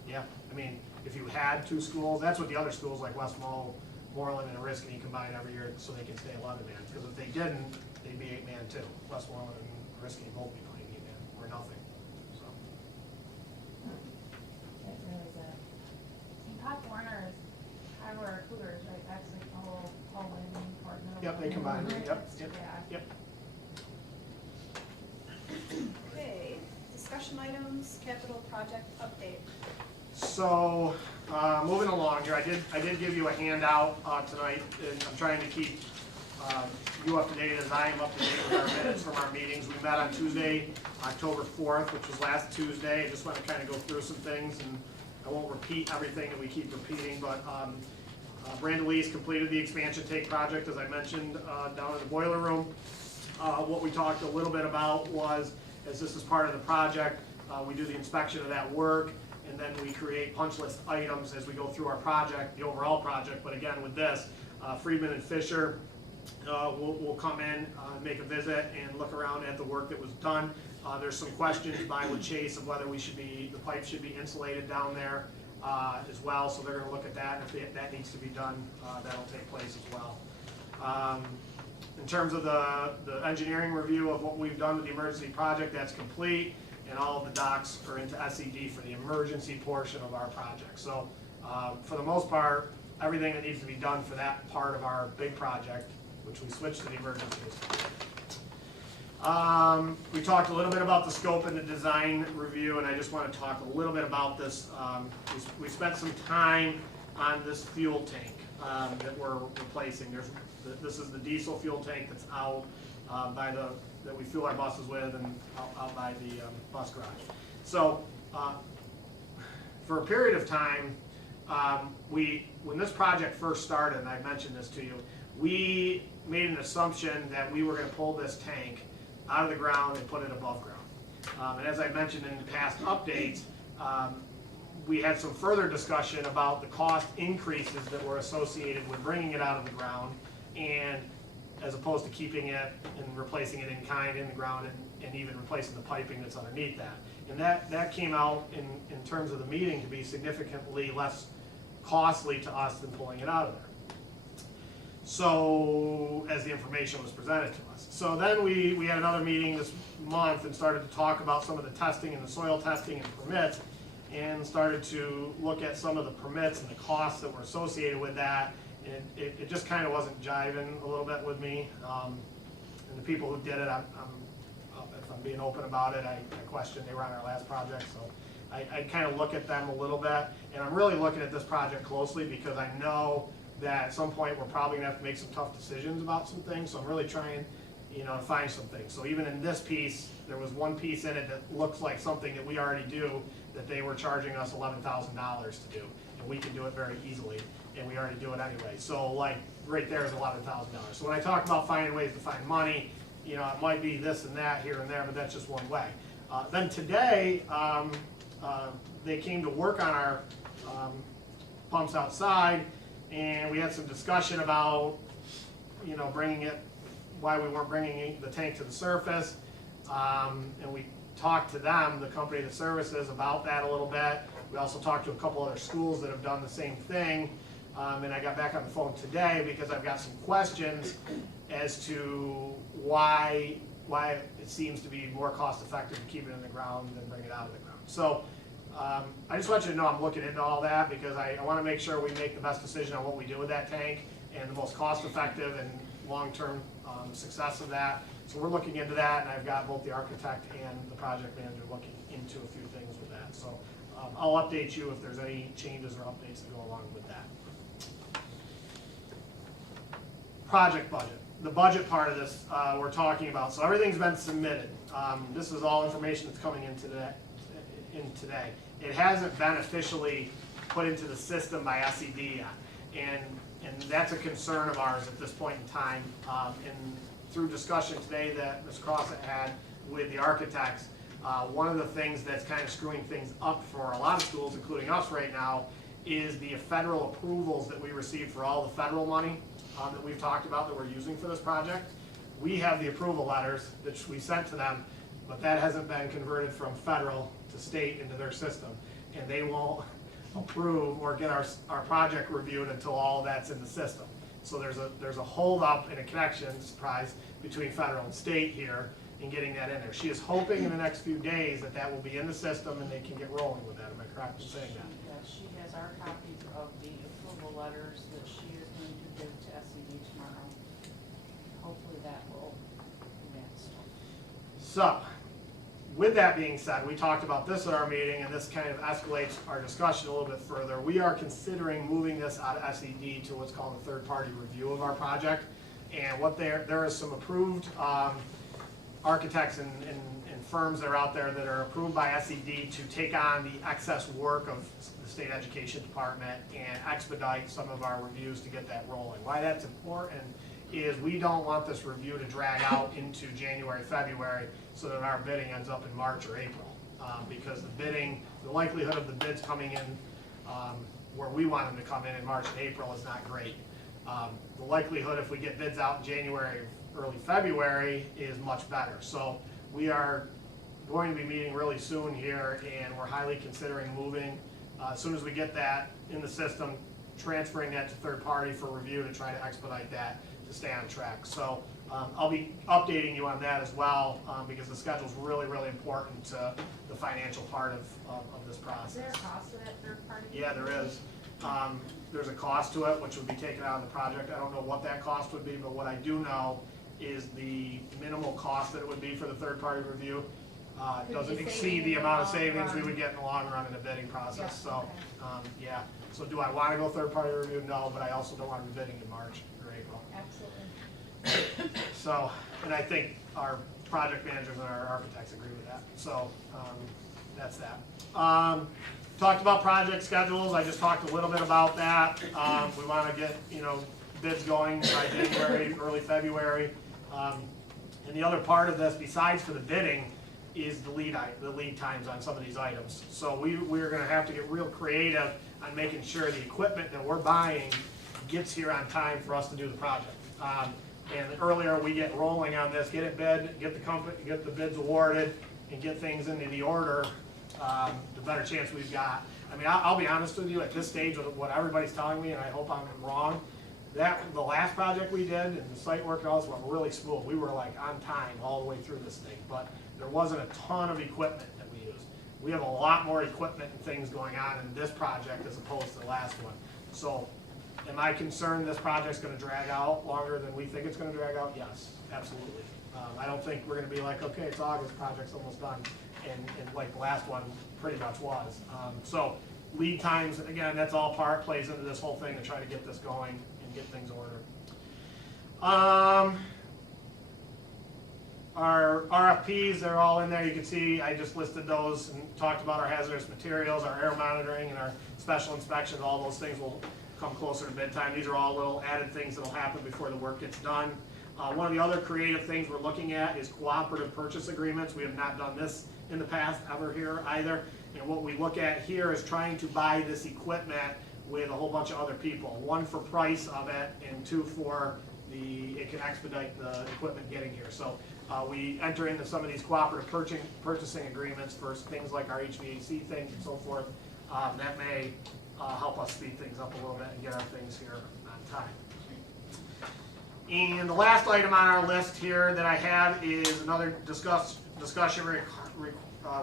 yeah, I mean, if you had 2 schools, that's what the other schools like Westmoreland, Moreland, and Oriskany combine every year so they can stay 11-man. Because if they didn't, they'd be 8-man too. Westmoreland and Oriskany both be playing 8-man, or nothing, so. That really is a, And Pop Warner is Iowa Cougars, right, that's like the whole Poland, Fort Mill. Yep, they combined it, Right, yep, that's- yep, yeah. yep. Okay, discussion items, capital project update. So, moving along here, I did give you a handout, tonight, and I'm trying to keep, you up to date as I am up to date with our minutes from our meetings. We met on Tuesday, October 4th, which was last Tuesday. I just want to kind of go through some things, and I won't repeat everything that we keep repeating, but, Brandon Lee's completed the expansion tank project, as I mentioned, down in the boiler room. What we talked a little bit about was, as this is part of the project, we do the inspection of that work, and then we create punch list items as we go through our project, the overall project. But again, with this, Friedman and Fisher will come in, make a visit, and look around at the work that was done. There's some questions by with Chase of whether the pipe should be insulated down there as well, so they're gonna look at that, and if that needs to be done, that'll take place as well. In terms of the engineering review of what we've done with the emergency project, that's complete, and all of the docs are into SED for the emergency portion of our project. So, for the most part, everything that needs to be done for that part of our big project, which we switched to the emergency, is complete. We talked a little bit about the scope and the design review, and I just want to talk a little bit about this. We spent some time on this fuel tank that we're replacing. This is the diesel fuel tank that's out that we fuel our buses with and out by the bus garage. So for a period of time, when this project first started, and I mentioned this to you, we made an assumption that we were going to pull this tank out of the ground and put it above ground. And as I mentioned in past updates, we had some further discussion about the cost increases that were associated with bringing it out of the ground, and as opposed to keeping it and replacing it in kind in the ground and even replacing the piping that's underneath that. And that came out in terms of the meeting to be significantly less costly to us than pulling it out of there. So, as the information was presented to us. So then we had another meeting this month and started to talk about some of the testing and the soil testing and permits, and started to look at some of the permits and the costs that were associated with that. And it just kind of wasn't jiving a little bit with me. And the people who did it, if I'm being open about it, I questioned. They were on our last project, so I kind of look at them a little bit. And I'm really looking at this project closely because I know that at some point we're probably gonna have to make some tough decisions about some things. So I'm really trying, to find some things. So even in this piece, there was one piece in it that looks like something that we already do that they were charging us $11,000 to do, and we can do it very easily, and we already do it anyway. So like right there is $11,000. So when I talk about finding ways to find money, it might be this and that here and there, but that's just one way. Then today, they came to work on our pumps outside, and we had some discussion about, bringing it, why we weren't bringing the tank to the surface. And we talked to them, the company that services, about that a little bit. We also talked to a couple other schools that have done the same thing. And I got back on the phone today because I've got some questions as to why it seems to be more cost effective to keep it in the ground than bring it out of the ground. So I just want you to know I'm looking into all that because I want to make sure we make the best decision on what we do with that tank and the most cost effective and long-term success of that. So we're looking into that, and I've got both the architect and the project manager looking into a few things with that. So I'll update you if there's any changes or updates that go along with that. Project budget. The budget part of this we're talking about. So everything's been submitted. This is all information that's coming in today. It hasn't been officially put into the system by SED yet. And that's a concern of ours at this point in time. And through discussion today that Ms. Crossett had with the architects, one of the things that's kind of screwing things up for a lot of schools, including us right now, is the federal approvals that we receive for all the federal money that we've talked about that we're using for this project. We have the approval letters that we sent to them, but that hasn't been converted from federal to state into their system. And they won't approve or get our project reviewed until all that's in the system. So there's a hold up and a connection, surprise, between federal and state here in getting that in there. She is hoping in the next few days that will be in the system and they can get rolling with that. Am I correct in saying that? She has our copies of the approval letters that she is going to give to SED tomorrow. Hopefully that will advance. So, with that being said, we talked about this at our meeting, and this kind of escalates our discussion a little bit further. We are considering moving this out of SED to what's called a third-party review of our project. And there is some approved architects and firms that are out there that are approved by SED to take on the excess work of the State Education Department and expedite some of our reviews to get that rolling. Why that's important is we don't want this review to drag out into January, February, so that our bidding ends up in March or April. Because the likelihood of the bids coming in where we want them to come in March and April is not great. The likelihood if we get bids out in January, early February is much better. So we are going to be meeting really soon here, and we're highly considering moving, as soon as we get that in the system, transferring that to third party for review to try to expedite that to stay on track. So I'll be updating you on that as well, because the schedule is really, really important to the financial part of this process. Is there a cost to that third party? Yeah, there is. There's a cost to it, which would be taken out of the project. I don't know what that cost would be, but what I do know is the minimal cost that it would be for the third-party review. It Could doesn't be exceed saving the in the amount of long savings we run. would get in the long run in the bidding Yeah, process, so, okay. yeah. So do I wanna go third-party review? No, but I also don't wanna be bidding in March or April. Absolutely. So, and I think our project managers and our architects agree with that, so, that's that. Talked about project schedules, I just talked a little bit about that. We wanna get, bids going by January, early February. And the other part of this, besides for the bidding, is the lead times on some of these items. So we're gonna have to get real creative on making sure the equipment that we're buying gets here on time for us to do the project. And the earlier we get rolling on this, get it bid, get the bids awarded, and get things into the order, the better chance we've got. I mean, I'll be honest with you, at this stage, with what everybody's telling me, and I hope I'm wrong, the last project we did, and the site work and all this went really smooth. We were like on time all the way through this thing, but there wasn't a ton of equipment that we used. We have a lot more equipment and things going on in this project as opposed to the last one. So, am I concerned this project's gonna drag out longer than we think it's gonna drag out? Yes, absolutely. I don't think we're gonna be like, okay, it's August, project's almost done, and like the last one pretty much was. So, lead times, again, that's all plays into this whole thing to try to get this going and get things ordered. Our RFPs, they're all in there. You can see I just listed those and talked about our hazardous materials, our air monitoring, and our special inspections. All those things will come closer to bid time. These are all little added things that will happen before the work gets done. One of the other creative things we're looking at is cooperative purchase agreements. We have not done this in the past ever here either. And what we look at here is trying to buy this equipment with a whole bunch of other people. One for price of it, and two for it can expedite the equipment getting here. So we enter into some of these cooperative purchasing agreements for things like our HVAC things and so forth. That may help us speed things up a little bit and get our things here on time. And the last item on our list here that I have is another discussion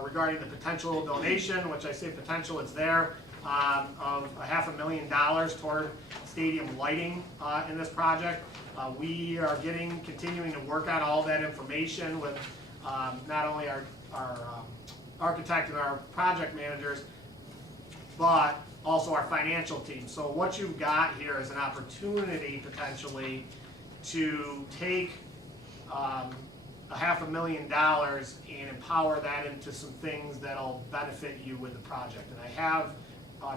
regarding the potential donation, which I say potential, it's there, of $500,000 toward stadium lighting in this project. We are continuing to work on all that information with not only our architect and our project managers, but also our financial team. So what you've got here is an opportunity potentially to take $500,000 and empower that into some things that'll benefit you with the project. And I have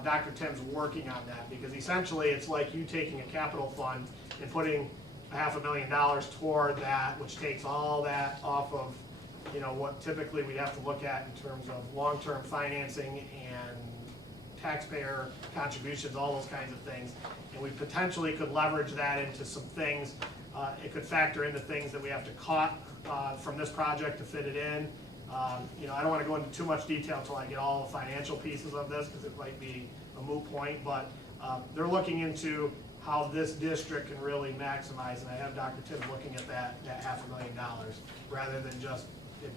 Dr. Tim's working on that, because essentially it's like you taking a capital fund and putting $500,000 toward that, which takes all that off of what typically we'd have to look at in terms of long-term financing and taxpayer contributions, all those kinds of things. And we potentially could leverage that into some things. It could factor into things that we have to cut from this project to fit it in. I don't want to go into too much detail until I get all the financial pieces of this, because it might be a moot point, but they're looking into how this district can really maximize, and I have Dr. Tim looking at that $500,000 rather than just $500,000.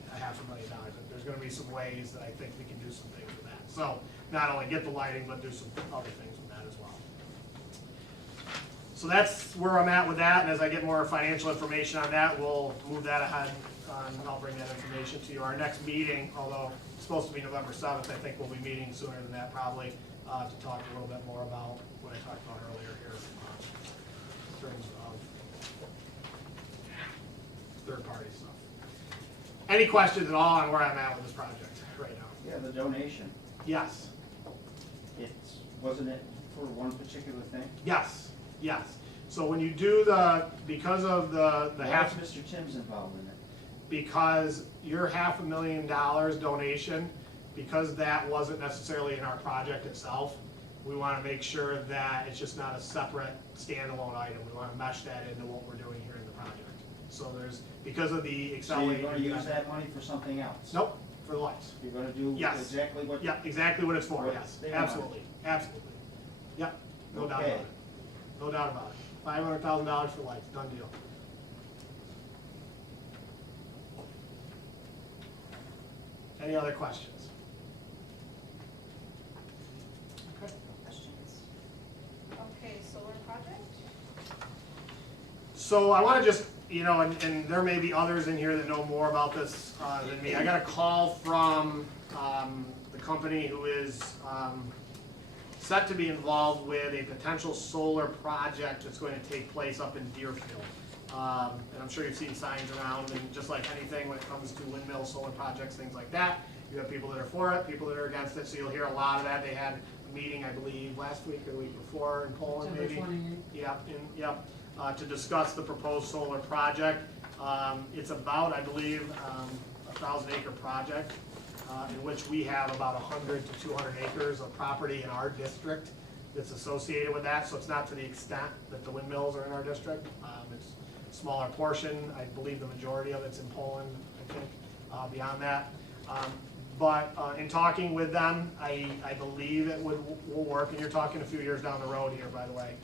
There's going to be some ways that I think we can do some things with that. So not only get the lighting, but do some other things with that as well. So that's where I'm at with that, and as I get more financial information on that, we'll move that ahead, and I'll bring that information to you. Our next meeting, although it's supposed to be November 7th, I think we'll be meeting sooner than that probably, to talk a little bit more about what I talked about earlier here in terms of third-party stuff. Any questions at all on where I'm at with this project right now? Yeah, the donation, Yes, wasn't it for one particular thing? yes. So when you do because of the Why half, is Mr. Tim's involved in it? because your $500,000 donation, because that wasn't necessarily in our project itself, we want to make sure that it's just not a separate standalone item. We want to mesh that into what we're doing here in the project. So because of the So accelerated. you're gonna use that money for something else? Nope, for the lights. You're gonna do Yes. exactly what? Yep, exactly what it's for, What yes, they want. absolutely. Yep, no doubt Okay. about it. No doubt about it. $500,000 for lights, done deal. Any other questions? Okay. Questions? Okay, solar project? So I want to just you know, and there may be others in here that know more about this than me. I got a call from the company who is set to be involved with a potential solar project that's going to take place up in Deerfield. And I'm sure you've seen signs around, and just like anything when it comes to windmills, solar projects, things like that, you have people that are for it, people that are against it, so you'll hear a lot of that. They had a meeting, I believe, last week or the week before in Poland, maybe. Yep, to discuss the proposed solar project. It's about, I believe, a 1,000-acre project, in which we have about 100 to 200 acres of property in our district that's associated with that, so it's not to the extent that the windmills are in our district. It's a smaller portion. I believe the majority of it's in Poland, I think, beyond that. But in talking with them, I believe it will work, and you're talking a few years down the road here, by the way.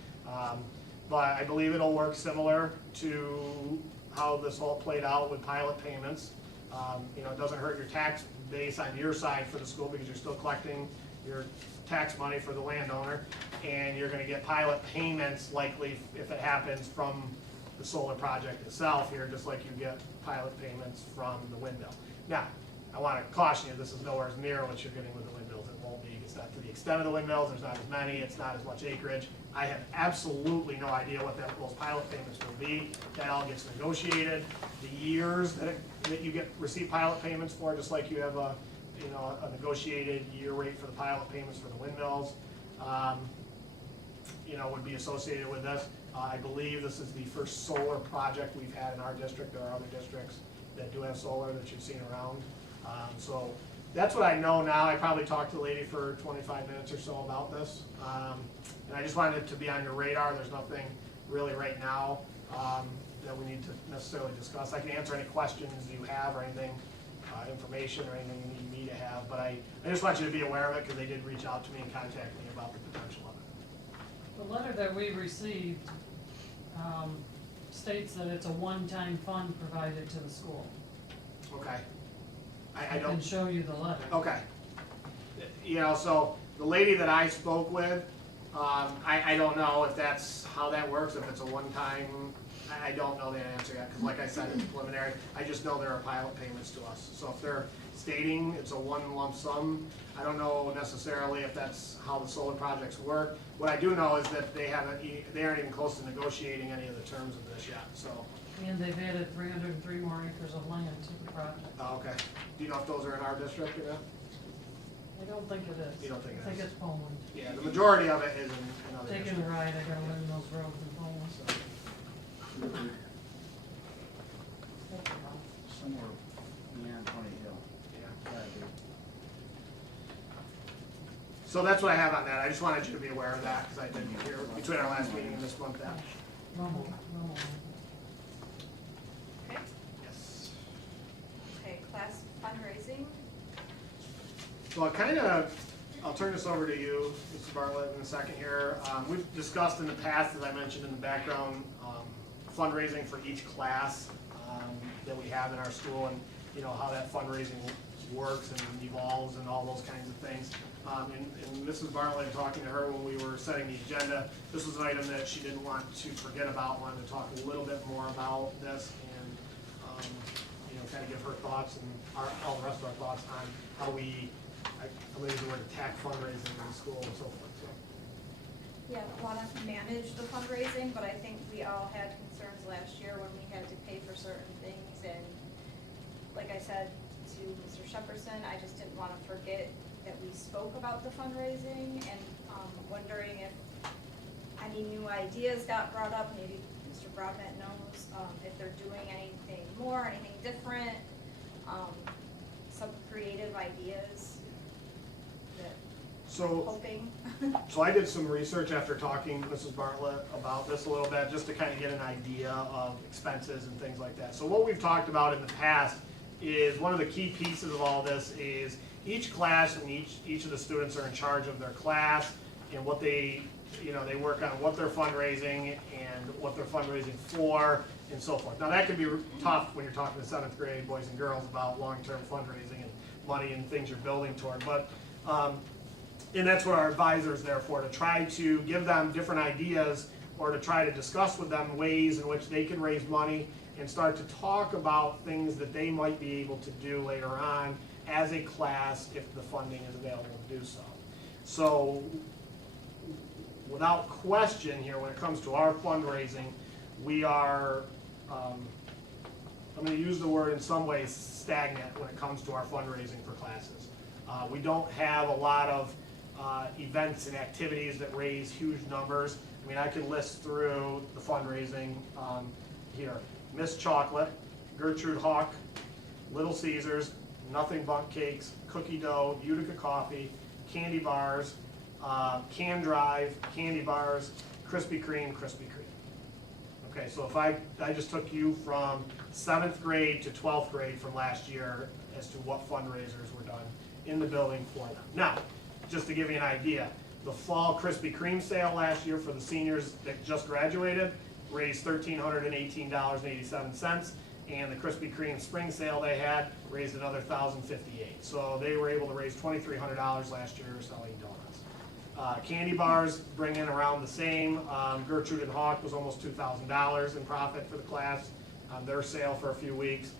But I believe it'll work similar to how this all played out with pilot payments. You know, it doesn't hurt your tax base on your side for the school because you're still collecting your tax money for the landowner, and you're gonna get pilot payments likely if it happens from the solar project itself here, just like you get pilot payments from the windmill. Now, I wanna caution you, this is nowhere near what you're getting with the windmills. It won't be, it's not to the extent of the windmills, there's not as many, it's not as much acreage. I have absolutely no idea what those pilot payments will be. That all gets negotiated. The years that you receive pilot payments for, just like you have a negotiated year rate for the pilot payments for the windmills, would be associated with this. I believe this is the first solar project we've had in our district. There are other districts that do have solar that you've seen around. So that's what I know now. I probably talked to the lady for 25 minutes or so about this. And I just wanted it to be on your radar. There's nothing really right now that we need to necessarily discuss. I can answer any questions you have or anything, information or anything you need me to have, but I just want you to be aware of it because they did reach out to me and contact me about the potential of it. The letter that we received states that it's a one-time fund provided to the school. Okay. I can show you the letter. Okay. So the lady that I spoke with, I don't know if that's how that works, if it's a one-time, I don't know that answer yet, because like I said, it's preliminary. I just know there are pilot payments to us. So if they're stating it's a one lump sum, I don't know necessarily if that's how the solar projects work. What I do know is that they aren't even close to negotiating any of the terms of this yet, so. And they've added 303 more acres of land to the project. Oh, okay. Do you know if those are in our district or not? I don't think it is. You don't think it is? I think it's Poland. Yeah, the majority of it is in other Taking districts. a ride, I gotta learn those roads in Poland. Somewhere beyond Tony Hill. Yeah. Gotta be. So that's what I have on that. I just wanted you to be aware of that, because I didn't hear between our last meeting and this month that. Rumble. Okay, Yes. okay, class fundraising. So I'll turn this over to you, Mr. Bartlett, in a second here. We've discussed in the past, as I mentioned in the background, fundraising for each class that we have in our school, and how that fundraising works and evolves and all those kinds of things. And Mrs. Bartlett, talking to her when we were setting the agenda, this was an item that she didn't want to forget about, wanted to talk a little bit more about this and kind of give her thoughts and all the rest of our thoughts on how we, I believe the word attack fundraising in the school and so forth. So. Yeah, I want to manage the fundraising, but I think we all had concerns last year when we had to pay for certain things, and like I said to Mr. Shepperson, I just didn't want to forget that we spoke about the fundraising, and wondering if any new ideas got brought up. Maybe Mr. Broadbent knows if they're doing anything more, anything different, some creative ideas that I'm hoping. So I did some research after talking to Mrs. Bartlett about this a little bit, just to kind of get an idea of expenses and things like that. So what we've talked about in the past is one of the key pieces of all this is each class and each of the students are in charge of their class and what they work on what they're fundraising and what they're fundraising for and so forth. Now that can be tough when you're talking to 7th grade boys and girls about long-term fundraising and money and things you're building toward. But and that's what our advisor is there for, to try to give them different ideas or to try to discuss with them ways in which they can raise money and start to talk about things that they might be able to do later on as a class if the funding is available to do so. So without question here, when it comes to our fundraising, we are, I'm going to use the word in some ways stagnant when it comes to our fundraising for classes. We don't have a lot of events and activities that raise huge numbers. I mean, I could list through the fundraising here. Miss Chocolate, Gertrude Hawk, Little Caesars, Nothing Bundt Cakes, Cookie Dough, Utica Coffee, Candy Bars, Can Drive, Candy Bars, Krispy Kreme, Krispy Kreme. Okay, so if I just took you from 7th grade to 12th grade from last year as to what fundraisers were done in the building for them. Now, just to give you an idea, the fall Krispy Kreme sale last year for the seniors that just graduated raised $1,318.87, and the Krispy Kreme spring sale they had raised another $1,058. So they were able to raise $2,300 last year selling donuts. Candy bars bring in around the same. Gertrude and Hawk was almost $2,000 in profit for the class on their sale for a few weeks.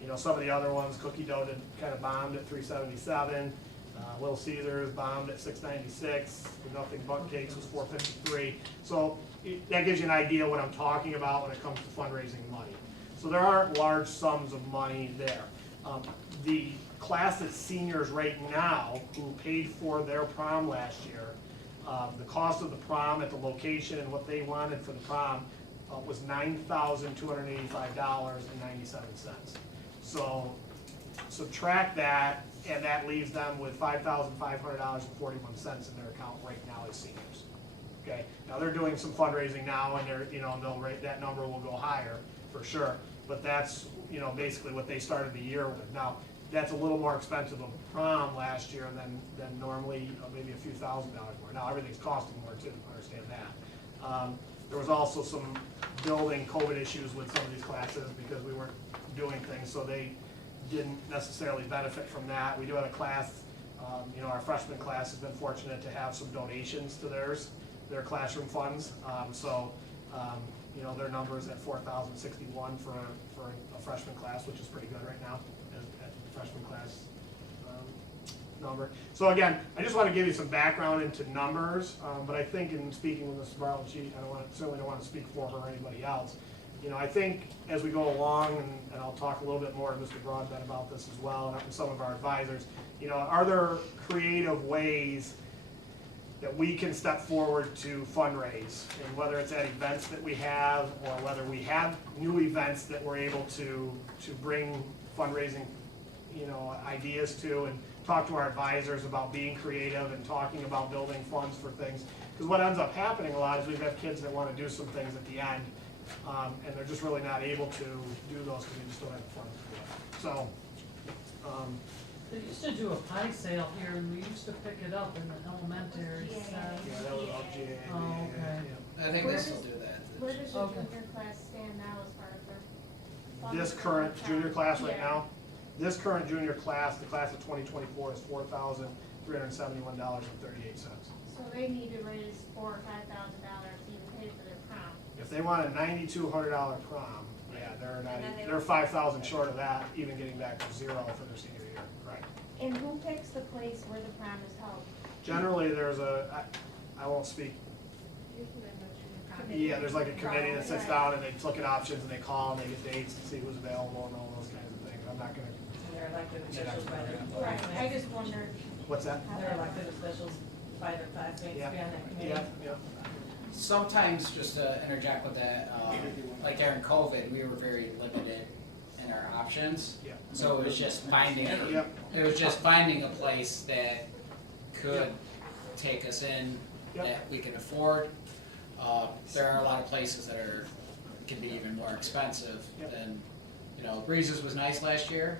You know, some of the other ones, Cookie Dough did kind of bombed at $377. Little Caesars bombed at $696. Nothing Bundt Cakes was $453. So that gives you an idea what I'm talking about when it comes to fundraising money. So there aren't large sums of money there. The class that's seniors right now who paid for their prom last year, the cost of the prom at the location and what they wanted for the prom was $9,285.97. So subtract that, and that leaves them with $5,500.41 in their account right now as seniors. Okay, now they're doing some fundraising now, and they're, you know, that number will go higher for sure. But that's, you know, basically what they started the year with. Now, that's a little more expensive of prom last year than normally, maybe a few $1,000s more. Now everything's costing more too, understand that. There was also some building COVID issues with some of these classes because we weren't doing things, so they didn't necessarily benefit from that. We do have a class, you know, our freshman class has been fortunate to have some donations to their classroom funds. You know, their number is at $4,061 for a freshman class, which is pretty good right now at the freshman class number. So again, I just want to give you some background into numbers, but I think in speaking with Mrs. Barlow, certainly don't want to speak for her or anybody else. You know, I think as we go along, and I'll talk a little bit more to Mr. Broadbent about this as well, and some of our advisors, you know, are there creative ways that we can step forward to fundraise, and whether it's at events that we have, or whether we have new events that we're able to bring fundraising, you know, ideas to, and talk to our advisors about being creative and talking about building funds for things. Because what ends up happening a lot is we have kids that want to do some things at the end, and they're just really not able to do those because they just don't have the funds to do it. So. They used to do a pie sale here, and we used to pick it up in the elementary. Yeah, that was all GA. Oh, okay. I think they still do that. Where does your Okay. junior class stand now as far as their? This current junior class right now, this current junior class, the class of 2024 is $4,371.38. So they need to raise $4,000 or $5,000 to even pay for their prom. If they want a $9,200 prom, yeah, they're 5,000 short of that, even getting back to zero for their senior year, right? And who picks the place where the prom is held? Generally, there's I won't speak, yeah, there's like a committee that sits down and they look at options and they call and they get dates to see who's available and all those kinds of things. I'm not gonna. And they're elected officials by their. Right, I just wondered. What's that? They're elected officials by their classmates to be on that committee. Yeah. Sometimes, just to interject with that, like during COVID, we were very limited in our options. Yeah. So it was just finding, Yep. it was just finding a place that could take us in, Yep. that we can afford. There are a lot of places that can be even more expensive Yep. than, you know, Breezes was nice last year.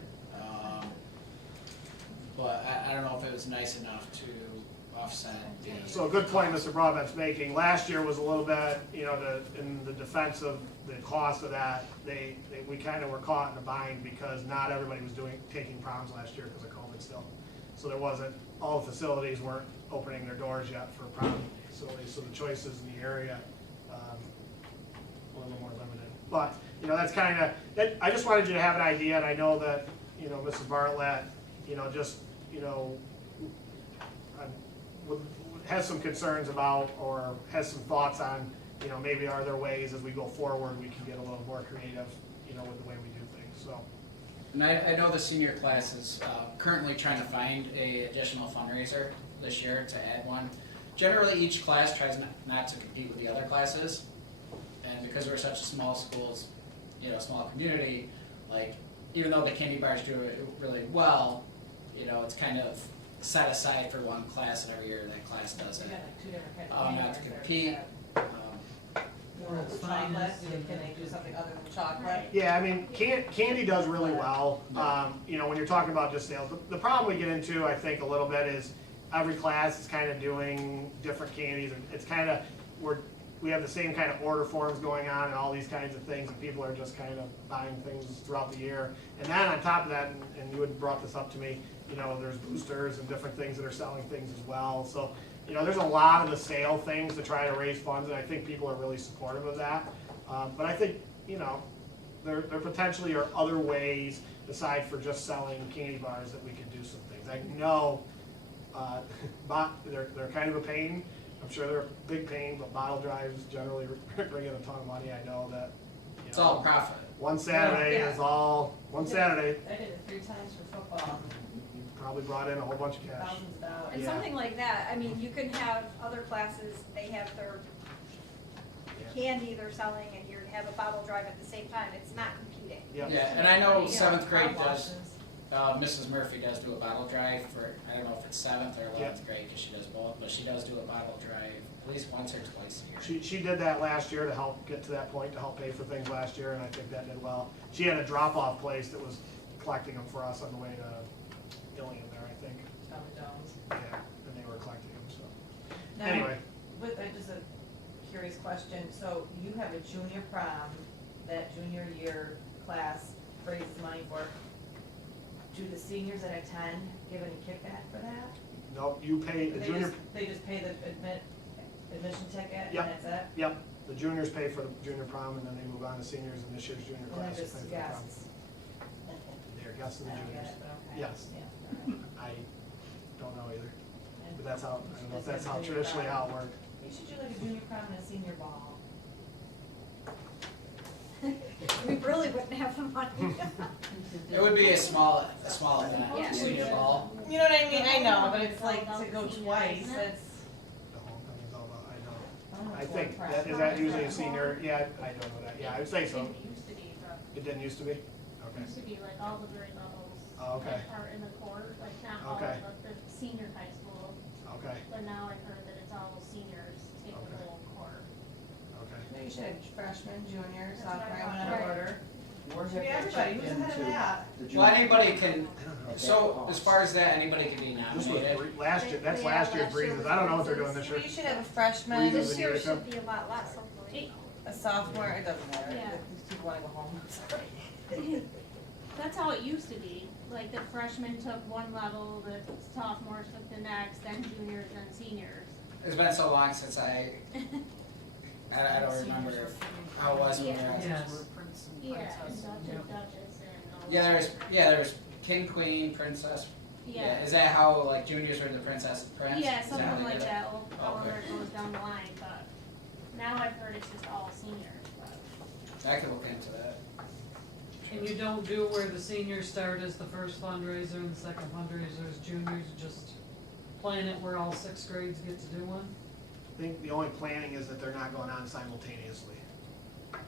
But I don't know if it was nice enough to offset. So a good point Mr. Broadbent's making. Last year was a little bit, you know, in the defense of the cost of that, we kind of were caught in a bind because not everybody was taking proms last year because of COVID still. So there wasn't, all the facilities weren't opening their doors yet for prom facilities, so the choices in the area were a little more limited. But you know, that's kind of, I just wanted you to have an idea, and I know that, you know, Mrs. Bartlett, you know, just, you know, has some concerns about, or has some thoughts on, you know, maybe are there ways as we go forward, we can get a little more creative, you know, with the way we do things, so. And I know the senior class is currently trying to find a additional fundraiser this year to add one. Generally, each class tries not to compete with the other classes, and because we're such a small schools, you know, small community, like, even though the candy bars do it really well, you know, it's kind of set aside for one class, and every year that class does it. We got like 2 different kinds of Not to candy bars compete. there. Chocolate, can they do something other than chocolate? Yeah, I mean, candy does really well. You know, when you're talking about just sales, the problem we get into, I think, a little bit is every class is kind of doing different candies, and it's kind of, we have the same kind of order forms going on and all these kinds of things, and people are just kind of buying things throughout the year. And then on top of that, and you had brought this up to me, you know, there's boosters and different things that are selling things as well. So, you know, there's a lot of the sale things to try to raise funds, and I think people are really supportive of that. But I think, you know, there potentially are other ways aside for just selling candy bars that we could do some things. I know they're kind of a pain. I'm sure they're a big pain, but bottle drives generally bring in a ton of money. I know that. You It's know, all profit. one Saturday is all, one Saturday, I did it 3 times for football, you probably brought in a whole bunch of cash. thousands of dollars. And Yeah. something like that, I mean, you can have other classes, they have their candy they're selling, and you have a bottle drive at the same time, it's not competing. Yep. Yeah, and I know Yeah. 7th grade Car does, washes. Mrs. Murphy does do a bottle drive for, I don't know if it's 7th or 11th grade, because she does both, but she does do a bottle drive at least once or twice a year. She did that last year to help get to that point, to help pay for things last year, and I think that did well. She had a drop-off place that was collecting them for us on the way to Ilion there, I think. Tom Jones. Yeah, and they were collecting them, so. Now, Anyway, with, just a curious question, so you have a junior prom, that junior year class raises money for, do the seniors that attend give any kickback for that? no, you pay, the junior, They just pay the admission ticket and Yep. that's it? yep, the juniors pay for the junior prom, and then they move on to seniors, and this year's junior And class they're will pay just for the prom. guests? They're guests of I the don't juniors. get it, but okay. Yes. Yeah, all right. I don't know either, And but that's how, I don't know if just that's like how junior traditionally prom. how it worked. You should do like a junior prom and a senior ball. We really wouldn't have the money. It would be a small event, Yeah. senior ball. You know what I mean? I know, but it's like to go twice, that's. The homecoming's all about, I know. don't know, I it's think, one that, prom. is that usually a senior, yeah, I don't know that, yeah, I would say so. It used to be, but It didn't used to be? it Okay. used to be like all the grade levels Oh, okay. that are in the court, like not all Okay. of the senior high school. Okay, But now I've heard that it's all seniors take the Okay. whole court. okay. No, you should have freshmen, juniors, That's what I sophomore, thought. in Right. order. Where's Should be that everybody, who's checked ahead of into that? the Well, junior anybody can, at that so cost? as far as that, anybody can be This was nominated. last year, that's Yeah, last year's last year breezes, was I don't know what they're doing breezes. this year. You should have a freshman, Breezes. This year should be a lot less, hopefully. a sophomore, it doesn't matter, Yeah. these people wanna go home, I'm sorry. That's how it used to be. Like the freshmen took one level, the sophomores took the next, then juniors, then seniors. It's been so long since I don't remember how it was when we were. Yes. Yeah, and Duchess and all. Yeah, there's king, queen, princess. Yeah. Is that how like juniors were the princess and prince? Yeah, Is that how something they like did it? that, however Okay. it goes down the line, but now I've heard it's just all seniors, but. I could look into that. And you don't do where the seniors start as the first fundraiser and the second fundraiser is juniors, you just plan it where all 6th grades get to do one? I think the only planning is that they're not going on simultaneously.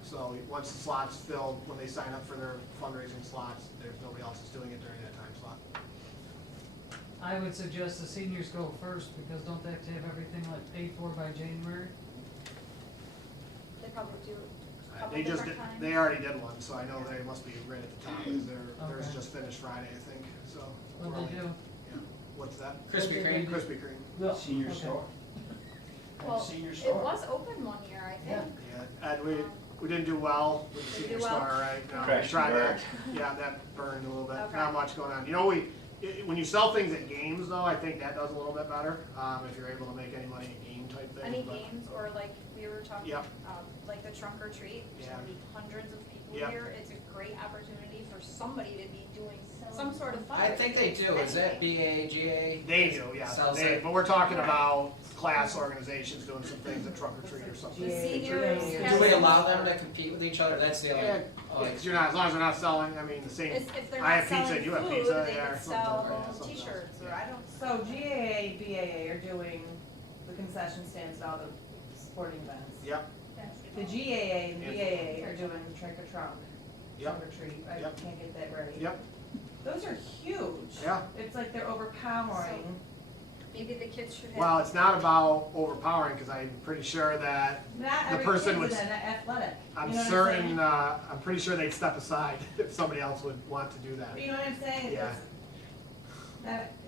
So once the slot's filled, when they sign up for their fundraising slots, there's nobody else that's doing it during that time slot. I would suggest the seniors go first, because don't they have to have everything like paid for by January? They probably do a couple They just, different did- times. they already did one, so I know they must be right at the top, because theirs Okay. just finished Friday, I think, so. What they do? Yeah, what's that? Krispy Kreme. Krispy Kreme. Senior Okay. store. Well, Senior it store. was open one year, I think. Yeah, and we didn't do well with the Didn't senior do well? star, right? No, we Crashed tried and that. Yeah, that burned a little bit, Okay. not much going on. You know, When you sell things at games though, I think that does a little bit better, if you're able to make any money at game type things. Any but- games, or like we were talking, Yep. like the trunk or treat, there's gonna be hundreds of people Yep. here, it's a great opportunity for somebody to be doing some sort of fun. I think they do, is that BA, GA? They do, yeah, Sells they, it. but we're talking about class organizations doing some things at trunk or treat or something. The GA, seniors. Do we allow them to compete with each other? That's the Yeah, only, oh, because you're not, as long as they're not selling, I mean, the same, If they're I not have pizza, selling you have food, pizza, they yeah, or could something, sell yeah, something else. t-shirts, or I don't. So GAA, BAA are doing the concession stands at all the sporting events. Yep, The GAA and And- BAA are doing trick or trunk, Yep. trunk or treat, I Yep. can't get that right. yep, Those are huge. yeah. It's like they're overpowering. Maybe the kids should have. Well, it's not about overpowering, because I'm pretty sure that, Not The every person kid would- is an athletic. I'm You know what certain, saying? I'm pretty sure they'd step aside if somebody else would want to do that. But you know what I'm saying? Yeah.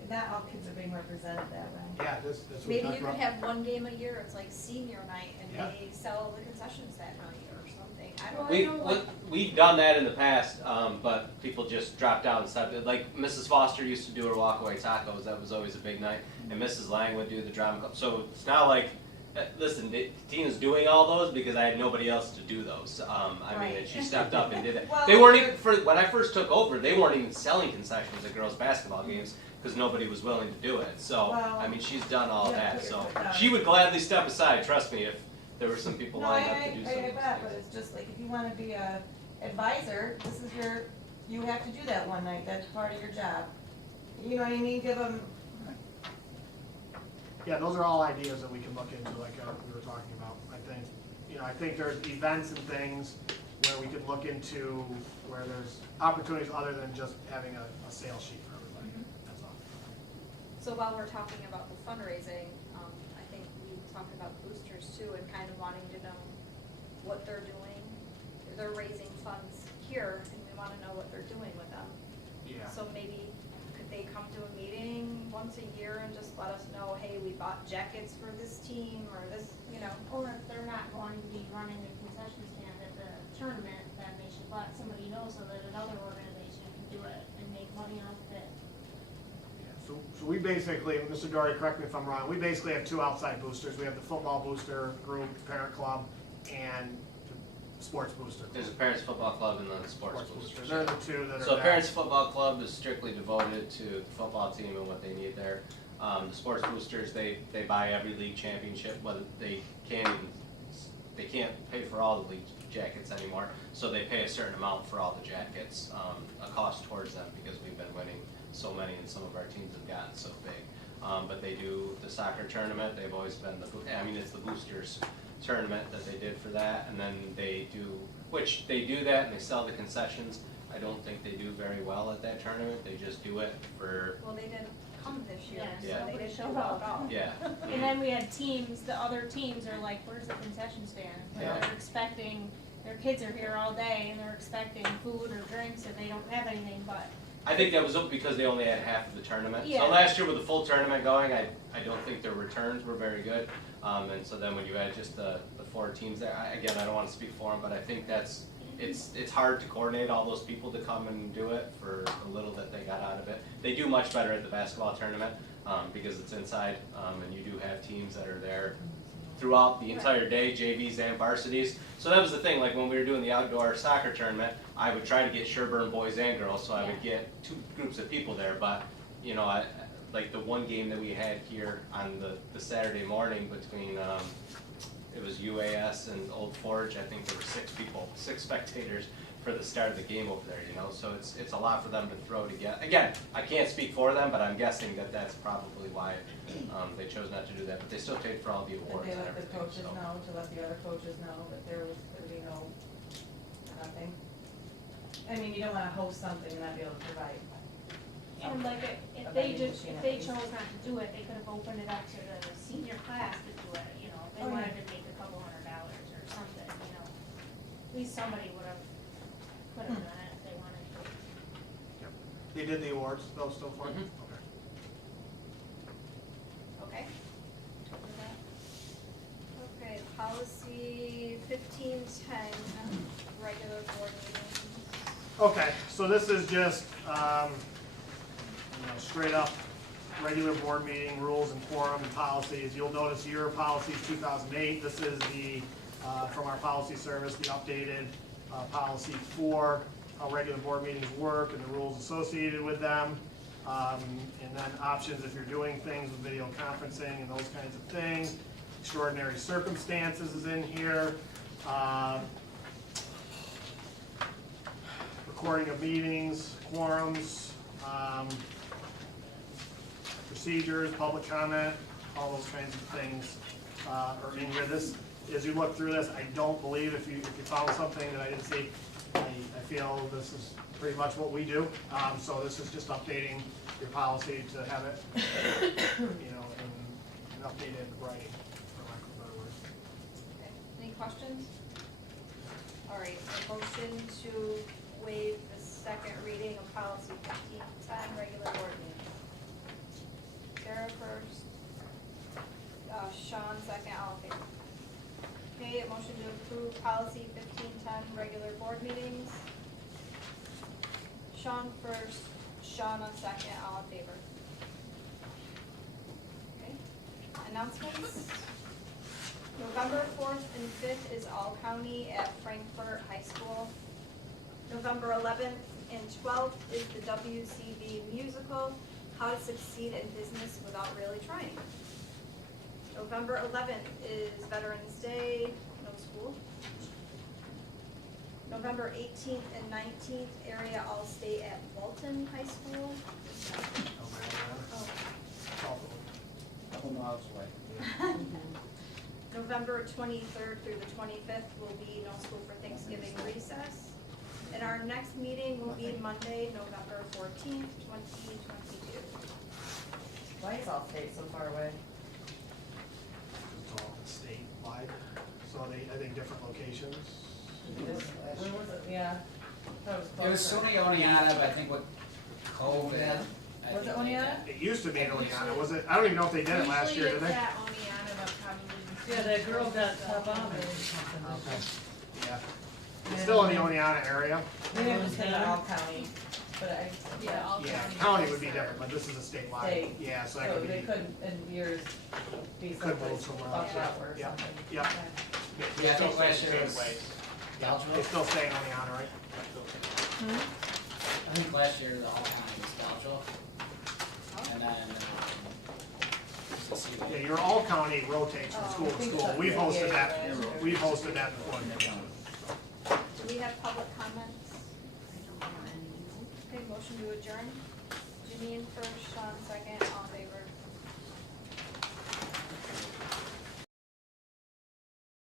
Not all kids are being represented that way. Yeah, that's what we Maybe talked you could about. have one game a year, it's like senior night, and Yeah. they sell the concessions that night or something, I don't Well, I know. know, We've done that in the past, but people just dropped out and stopped. Like Mrs. Foster used to do her walkaway tacos, that was always a big night, and Mrs. Lang would do the drama club. So it's not like, listen, Tina's doing all those because I had nobody else to do those. I mean, Right. and she stepped up and did it. Well, They weren't even, when I first took over, they weren't even selling concessions at girls' basketball games because nobody was willing to do it. So, Well, I mean, she's done all yeah, that. put your So foot down. she would gladly step aside, trust me, if there were some people No, lined up to do I something. bet, but it's just like, if you wanna be a advisor, this is you have to do that one night, that's part of your job. You know what I mean, give them, Yeah, those are all ideas that we can look into, like we were talking about. I think there's events and things where we could look into where there's opportunities other than just having a sales sheet for everybody, that's all. So while we're talking about the fundraising, I think we talked about boosters too, and kind of wanting to know what they're doing. They're raising funds here, and we wanna know what they're doing with them. Yeah. So maybe could they come to a meeting once a year and just let us know, hey, we bought jackets for this team, or this, you know? or if they're not going to be running a concession stand at the tournament, then they should let somebody know so that another organization can do it and make money off of it. So we basically, Mr. Dory, correct me if I'm wrong, we basically have two outside boosters. We have the football booster group, parent club, and the sports booster. There's a parents football club and then the sports Sports booster. boosters. They're the two that are. So there. parents football club is strictly devoted to the football team and what they need there. The sports boosters, they buy every league championship, whether they can't pay for all the league jackets anymore, so they pay a certain amount for all the jackets, a cost towards them because we've been winning so many and some of our teams have gotten so big. But they do the soccer tournament, they've always been it's the boosters tournament that they did for that, and then they do that and they sell the concessions. I don't think they do very well at that tournament, they just do it for, Well, they didn't come this year, Yeah, so they nobody didn't showed do well up. at all. yeah. And then we had teams, the other teams are like, where's the concession stand? Like, Yeah. they're expecting, their kids are here all day and they're expecting food or drinks and they don't have anything but. I think that was because they only had half of the tournament. Yeah. So last year with the full tournament going, I don't think their returns were very good. And so then when you add just the four teams there, I don't want to speak for them, but I think it's hard to coordinate all those people to come and do it for the little that they got out of it. They do much better at the basketball tournament because it's inside and you do have teams that are there throughout the entire day, JVs and varsities. So that was the thing, like when we were doing the outdoor soccer tournament, I would try to get Sherburne boys and girls, so I would get two groups of people there, but, like the one game that we had here on the Saturday morning between, it was UAS and Old Forge, I think there were 6 spectators for the start of the game over there, so it's a lot for them to throw together. Again, I can't speak for them, but I'm guessing that that's probably why they chose not to do that, but they still paid for all the that awards they and let the everything, coaches so. know, to let the other coaches know that there was gonna be nothing. I mean, you don't wanna host something and not be able to provide. And like, if they chose not to do it, they could have opened it up to the senior class to do it, if they Oh, yeah. wanted to make a couple $100 or something, At least somebody could have done it if they wanted to. They did the awards, those still for you? Mhm. Okay. Okay. Okay, policy 1510, regular board meetings. Okay, so this is just, straight up regular board meeting rules and quorum and policies. You'll notice your policies 2008. This is the, from our policy service, the updated policy for how regular board meetings work and the rules associated with them. And then options if you're doing things with video conferencing and those kinds of things. Extraordinary circumstances is in here. Recording of meetings, quorums, procedures, public comment, all those kinds of things are in here. This, as you look through this, I don't believe if you found something that I didn't see, I feel this is pretty much what we do. So this is just updating your policy to have it, you know, in updated writing, for lack of a better word. Okay, any questions? All right, a motion to waive the second reading of policy 1510, regular board meeting. Sarah first, Sean second, all in favor. Okay, a motion to approve policy 1510, regular board meetings. Sean first, Sean on second, all in favor. Okay, announcements. November 4th and 5th is all county at Frankfurt High School. November 11th and 12th is the WCB musical, How to Succeed in Business Without Really Trying. November 11th is Veterans Day, no school. November 18th and 19th, area all-state at Walton High School. Oh. Couple miles away. November 23rd through the 25th will be no school for Thanksgiving recess. And our next meeting will be Monday, November 14th, 2022. Why is all state so far away? It's all statewide, so I think different locations. Where was it? Yeah. I thought It was closer. Sony Oneonta, but I think with COVID. I Was it think they Oneonta? It used to be in Oneonta, was it? I don't even know if they did it last year, did they? Usually it's at Oneonta, but probably. Yeah, that girl got top honor or something. Yeah. It's still in the Oneonta area. Maybe I'm just thinking all county, but I. Yeah, all Yeah, county. county would be different, but this is a statewide. State. Yeah, so that So could they be, couldn't in years be Could move someplace somewhere off else, Route or yeah. something. Yeah. Okay. Yeah, I Still think last year same was place. they Goucheville. still stay in Oneonta, right? I think last year the whole county was Goucheville. And then, CSD. Yeah, your all county rotates from Oh, school I to think school. so. We've Yeah, hosted yeah, that, yeah. we've hosted that before. Do we have public comments? Okay, motion to adjourn. Janine first, Sean second, all in favor.